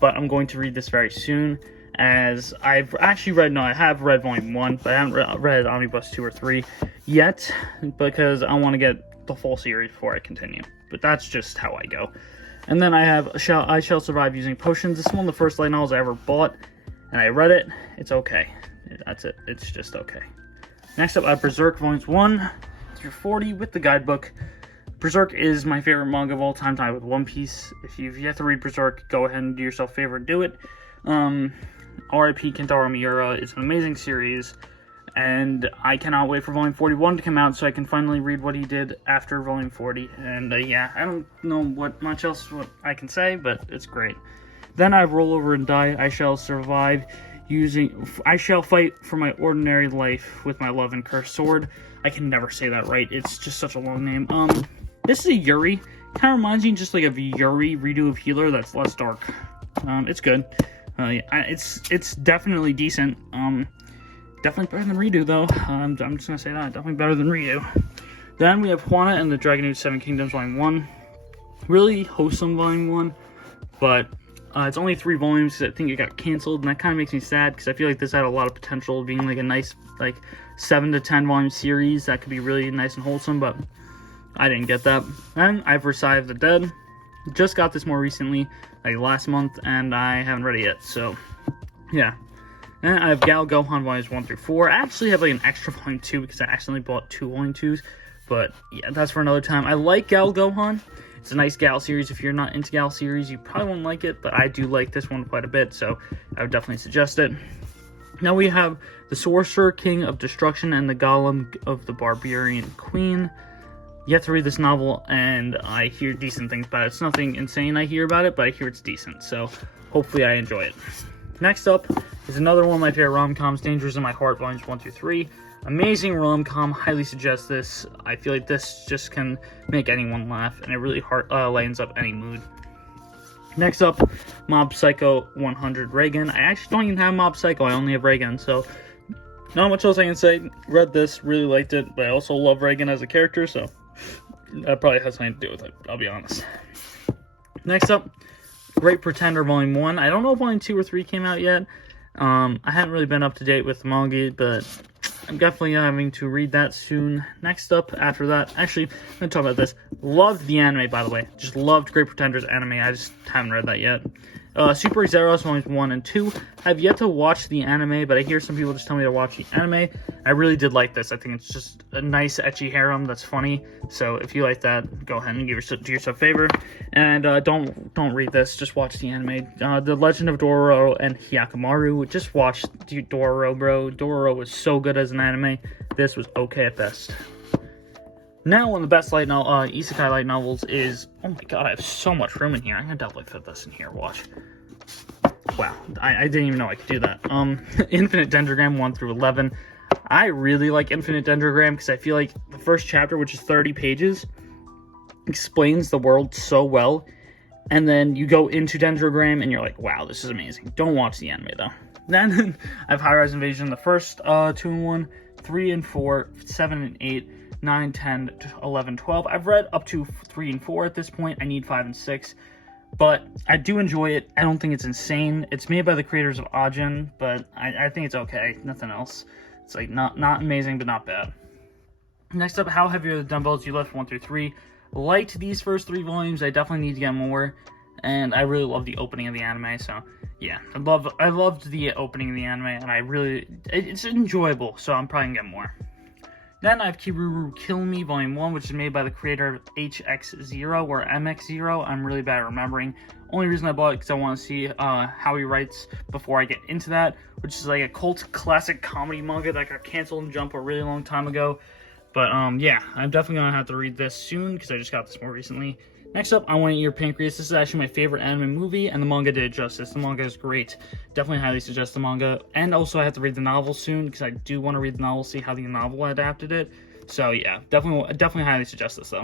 but I'm going to read this very soon, as I've actually read, I have read Volume 1, but I haven't read Omnibus 2 or 3 yet, because I want to get the full series before I continue, but that's just how I go. And then I have I Shall Survive Using Potions. This is one of the first light novels I ever bought, and I read it. It's okay. That's it. It's just okay. Next up, I have Berserk Volumes 1 through 40 with the guidebook. Berserk is my favorite manga of all time, tied with One Piece. If you've yet to read Berserk, go ahead and do yourself a favor and do it. R.I.P. Kentaro Miura is an amazing series, and I cannot wait for Volume 41 to come out so I can finally read what he did after Volume 40. And yeah, I don't know what much else I can say, but it's great. Then I have Roll Over and Die. I shall survive I shall fight for my ordinary life with my love and cursed sword. I can never say that right. It's just such a long name. This is a Yuri. Kind of reminds me just like of Yuri redo of Healer that's less dark. It's good. Yeah, it's definitely decent. Definitely better than Redo though. I'm just gonna say that. Definitely better than Redo. Then we have Juana and the Dragon Age 7 Kingdoms Volume 1. Really wholesome Volume 1, but it's only 3 volumes because I think it got canceled, and that kind of makes me sad because I feel like this had a lot of potential being like a nice like 7 to 10 volume series that could be really nice and wholesome, but I didn't get that. Then I have Versailles of the Dead. Just got this more recently, like last month, and I haven't read it yet, so yeah. And I have Gal Gohan Volumes 1 through 4. I actually have like an extra Volume 2 because I accidentally bought 2 Volume 2s, but yeah, that's for another time. I like Gal Gohan. It's a nice Gal series. If you're not into Gal series, you probably won't like it, but I do like this one quite a bit, so I would definitely suggest it. Now we have The Sorcerer King of Destruction and the Golem of the Barbarian Queen. Yet to read this novel, and I hear decent things about it. It's nothing insane I hear about it, but I hear it's decent, so hopefully I enjoy it. Next up is another one of my favorite rom-coms, Dangers in My Heart, Volumes 1 through 3. Amazing rom-com, highly suggest this. I feel like this just can make anyone laugh, and it really lightens up any mood. Next up, Mob Psycho 100 Reagan. I actually don't even have Mob Psycho, I only have Reagan, so not much else I can say. Read this, really liked it, but I also love Reagan as a character, so that probably has something to do with it, I'll be honest. Next up, Great Pretender Volume 1. I don't know if Volume 2 or 3 came out yet. I haven't really been up to date with the manga, but I'm definitely having to read that soon. Next up, after that, actually, I'm going to talk about this. Loved the anime, by the way. Just loved Great Pretender's anime. I just haven't read that yet. Super Zeros Volumes 1 and 2. I've yet to watch the anime, but I hear some people just tell me to watch the anime. I really did like this. I think it's just a nice ecchi harem that's funny. So if you like that, go ahead and do yourself a favor. And don't read this. Just watch the anime. The Legend of Dororo and Hyakumaru. Just watch Dororo, bro. Dororo was so good as an anime. This was okay at best. Now, one of the best isekai light novels is... Oh my god, I have so much room in here. I'm gonna definitely fit this in here. Watch. Wow, I didn't even know I could do that. Infinite Dendrogram 1 through 11. I really like Infinite Dendrogram because I feel like the first chapter, which is 30 pages, explains the world so well. And then you go into Dendrogram and you're like, wow, this is amazing. Don't watch the anime though. Then I have Highrise Invasion, the first 2 and 1, 3 and 4, 7 and 8, 9, 10, 11, 12. I've read up to 3 and 4 at this point. I need 5 and 6. But I do enjoy it. I don't think it's insane. It's made by the creators of Ajin, but I think it's okay. Nothing else. It's like not amazing, but not bad. Next up, How Heavy Are the Dumbbells? You Lift 1 through 3. Liked these first 3 volumes. I definitely need to get more. And I really love the opening of the anime, so yeah. I loved the opening of the anime, and it's enjoyable, so I'm probably gonna get more. Then I have Kiruru Kill Me Volume 1, which is made by the creator of HX0 or MX0. I'm really bad at remembering. Only reason I bought it because I want to see how he writes before I get into that, which is like a cult classic comedy manga that got canceled in Jump a really long time ago. But yeah, I'm definitely going to have to read this soon because I just got this more recently. Next up, I Want to Eat Your Pancreas. This is actually my favorite anime movie, and the manga did it justice. The manga is great. Definitely highly suggest the manga. And also, I have to read the novel soon, because I do want to read the novel, see how the novel adapted it. So, yeah, definitely highly suggest this, though.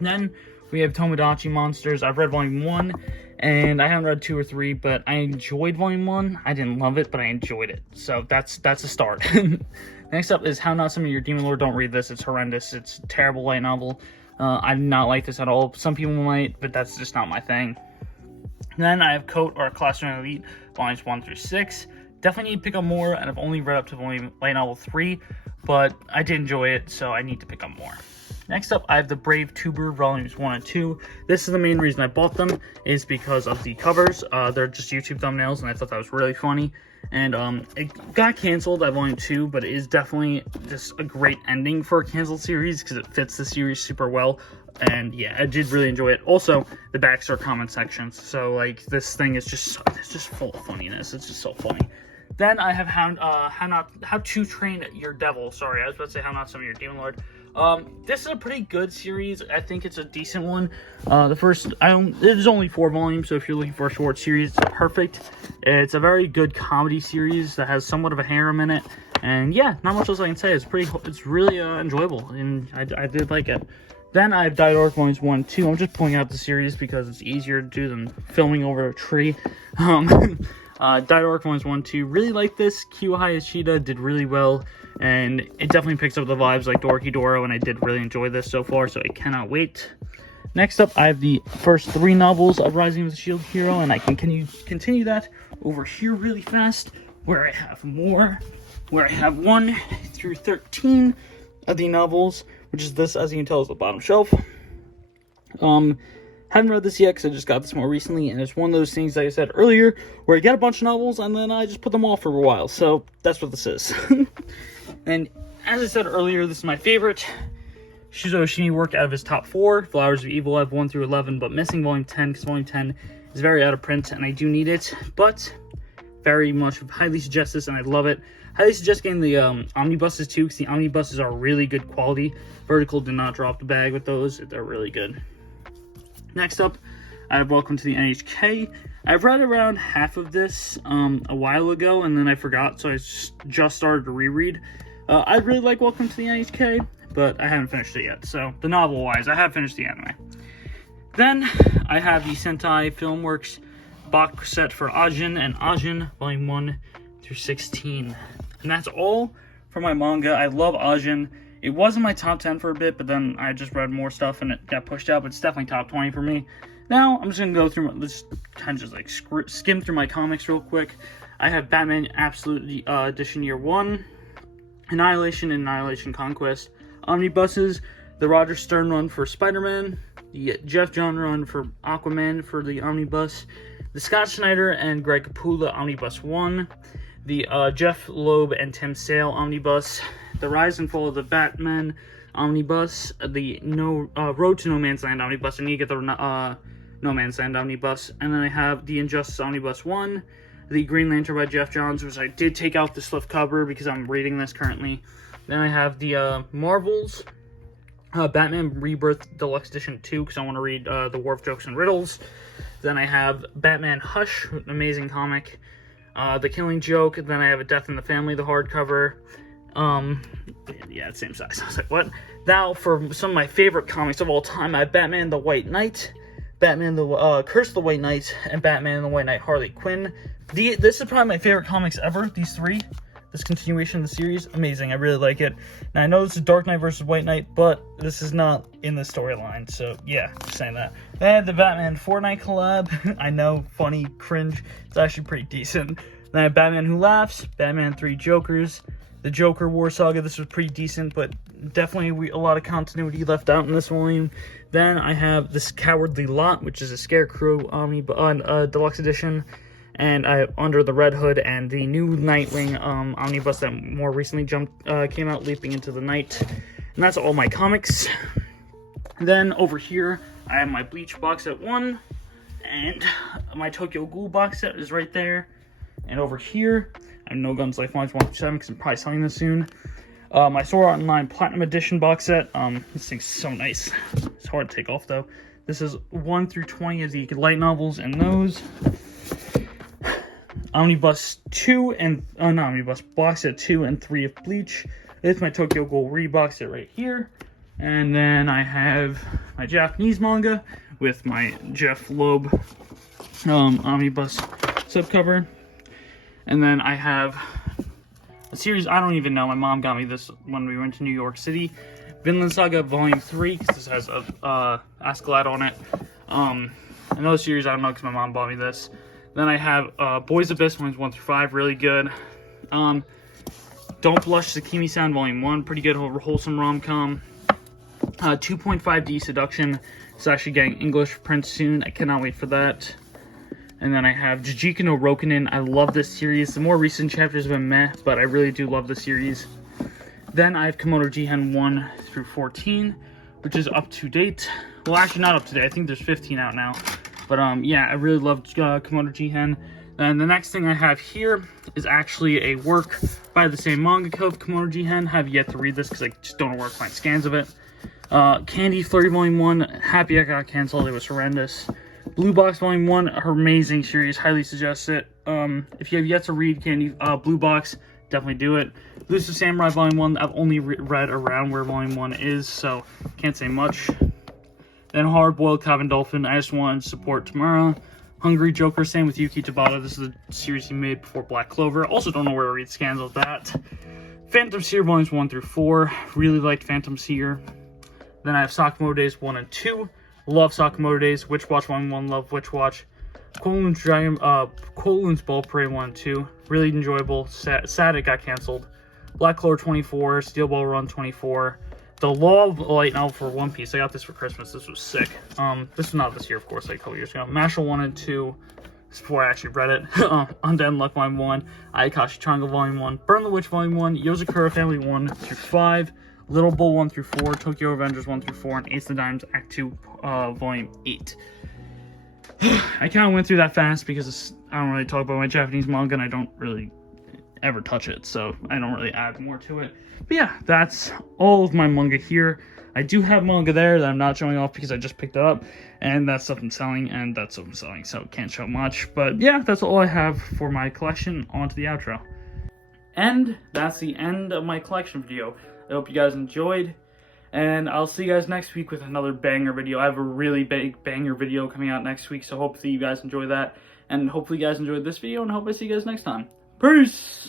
Then, we have Tomodachi Monsters. I've read Volume 1, and I haven't read 2 or 3, but I enjoyed Volume 1. I didn't love it, but I enjoyed it. So, that's a start. Next up is How Not Summon Your Demon Lord. Don't read this. It's horrendous. It's a terrible light novel. I do not like this at all. Some people might, but that's just not my thing. Then I have Coat or Classroom Elite, Volumes 1 through 6. Definitely need to pick up more, and I've only read up to volume light novel 3, but I did enjoy it, so I need to pick up more. Next up, I have The Brave Tuber, Volumes 1 and 2. This is the main reason I bought them, is because of the covers. They're just YouTube thumbnails, and I thought that was really funny. And it got canceled at Volume 2, but it is definitely just a great ending for a canceled series, because it fits the series super well. And yeah, I did really enjoy it. Also, the backs are comment sections, so like this thing is just full of funniness. It's just so funny. Then I have How to Train Your Devil. Sorry, I was about to say How Not Summon Your Demon Lord. This is a pretty good series. I think it's a decent one. There's only 4 volumes, so if you're looking for a short series, it's perfect. It's a very good comedy series that has somewhat of a harem in it, and yeah, not much else I can say. It's really enjoyable, and I did like it. Then I have Dido Volumes 1 and 2. I'm just pulling out the series because it's easier to do than filming over a tree. Dido Volumes 1 and 2. Really like this. Kiyohaya Ishida did really well, and it definitely picks up the vibes like Dorkidoro, and I did really enjoy this so far, so I cannot wait. Next up, I have the first 3 novels of Rising of the Shield Hero, and I can continue that over here really fast, where I have more, where I have 1 through 13 of the novels, which is this, as you can tell, is the bottom shelf. Haven't read this yet because I just got this more recently, and it's one of those things, like I said earlier, where I get a bunch of novels and then I just put them off for a while, so that's what this is. And as I said earlier, this is my favorite Shuzo Oshimi work out of his top 4. Flowers of Evil I have 1 through 11, but missing Volume 10 because Volume 10 is very out of print and I do need it, but very much highly suggest this and I love it. Highly suggest getting the Omnibuses too, because the Omnibuses are really good quality. Vertical did not drop the bag with those. They're really good. Next up, I have Welcome to the NHK. I've read around half of this a while ago, and then I forgot, so I just started to reread. I really like Welcome to the NHK, but I haven't finished it yet. So, the novel-wise, I have finished the anime. Then, I have the Sentai Filmworks box set for Ajin and Ajin, Volume 1 through 16. And that's all for my manga. I love Ajin. It wasn't my top 10 for a bit, but then I just read more stuff and it got pushed out, but it's definitely top 20 for me. Now, I'm just going to go through, let's kind of just like skim through my comics real quick. I have Batman Absolute Edition Year 1, Annihilation and Annihilation Conquest, Omnibuses, the Roger Stern run for Spider-Man, the Jeff John run for Aquaman for the Omnibus, the Scott Snyder and Greg Capullo Omnibus 1, the Jeff Loeb and Tim Sale Omnibus, the Rise and Fall of the Batman Omnibus, the Road to No Man's Land Omnibus, and you get the No Man's Land Omnibus, and then I have the Injustice Omnibus 1, the Green Lantern by Jeff Johns, which I did take out the slip cover because I'm reading this currently. Then I have the Marvels, Batman Rebirth Deluxe Edition 2, because I want to read the War of Jokes and Riddles. Then I have Batman Hush, an amazing comic. The Killing Joke, then I have A Death in the Family, the hardcover. Yeah, same size. I was like, what? Now, for some of my favorite comics of all time, I have Batman the White Knight, Batman the Curse of the White Knight, and Batman the White Knight Harley Quinn. This is probably my favorite comics ever, these three. This continuation of the series, amazing. I really like it. Now, I know this is Dark Knight versus White Knight, but this is not in the storyline, so yeah, just saying that. Then I had the Batman Fortnite collab. I know, funny, cringe. It's actually pretty decent. Then I have Batman Who Laughs, Batman 3 Jokers, the Joker War Saga. This was pretty decent, but definitely a lot of continuity left out in this volume. Then I have this Cowardly Lot, which is a Scarecrow deluxe edition, and I Under the Red Hood and the new Nightwing omnibus that more recently came out, Leaping into the Night. And that's all my comics. Then over here, I have my Bleach box set 1, and my Tokyo Ghoul box set is right there. And over here, I have No Guns Life Volumes 1 through 7 because I'm probably selling this soon. My Sword Art Online Platinum Edition box set. This thing's so nice. It's hard to take off though. This is 1 through 20 of the light novels and those. Omnibus 2 and not Omnibus box set 2 and 3 of Bleach. It's my Tokyo Ghoul rebox set right here. And then I have my Japanese manga with my Jeff Loeb omnibus subcover. And then I have a series I don't even know. My mom got me this when we went to New York City. Vinland Saga Volume 3, because this has a Askeladd on it. Another series I don't know because my mom bought me this. Then I have Boys Abyss Volumes 1 through 5, really good. Don't Blush, Sakimi-san Volume 1, pretty good, wholesome rom-com. 2.5D Seduction, it's actually getting English print soon. I cannot wait for that. And then I have Jujutsu no Rokunin. I love this series. The more recent chapters have been meh, but I really do love the series. Then I have Komodo Jihen 1 through 14, which is up to date. Well, actually not up to date. I think there's 15 out now. But yeah, I really loved Komodo Jihen. And the next thing I have here is actually a work by the same mangaka of Komodo Jihen. Have yet to read this because I just don't know where to find scans of it. Candy Flurry Volume 1. Happy I got canceled. It was horrendous. Blue Box Volume 1, her amazing series, highly suggest it. If you have yet to read Candy Blue Box, definitely do it. Elusive Samurai Volume 1, I've only read around where Volume 1 is, so can't say much. Then Hard Boiled Cabin Dolphin, I just want to support Tamara. Hungry Joker, same with Yuki Tabata. This is a series he made before Black Clover. Also don't know where to read scans of that. Phantom Seer Volumes 1 through 4, really liked Phantom Seer. Then I have Sakamoto Days 1 and 2. Love Sakamoto Days. Witch Watch 1 and 1. Love Witch Watch. Kowloon's Ball Parade 1 and 2. Really enjoyable. Sad it got canceled. Black Clover 24. Steel Ball Run 24. The Law of Light novel for One Piece. I got this for Christmas. This was sick. This was not this year, of course, like a couple years ago. Mashal 1 and 2. This is before I actually read it. Undead and Luck Volume 1. Ayakashi Triangle Volume 1. Burn the Witch Volume 1. Yozakura Family 1 through 5. Little Bull 1 through 4, Tokyo Avengers 1 through 4, and Ace of the Diamonds Act 2, Volume 8. I kind of went through that fast because I don't really talk about my Japanese manga and I don't really ever touch it, so I don't really add more to it. But yeah, that's all of my manga here. I do have manga there that I'm not showing off because I just picked it up, and that's stuff I'm selling, and that's stuff I'm selling, so can't show much. But yeah, that's all I have for my collection. On to the outro. And that's the end of my collection video. I hope you guys enjoyed, and I'll see you guys next week with another banger video. I have a really big banger video coming out next week, so hopefully you guys enjoy that, and hopefully you guys enjoyed this video, and I hope I see you guys next time. Peace!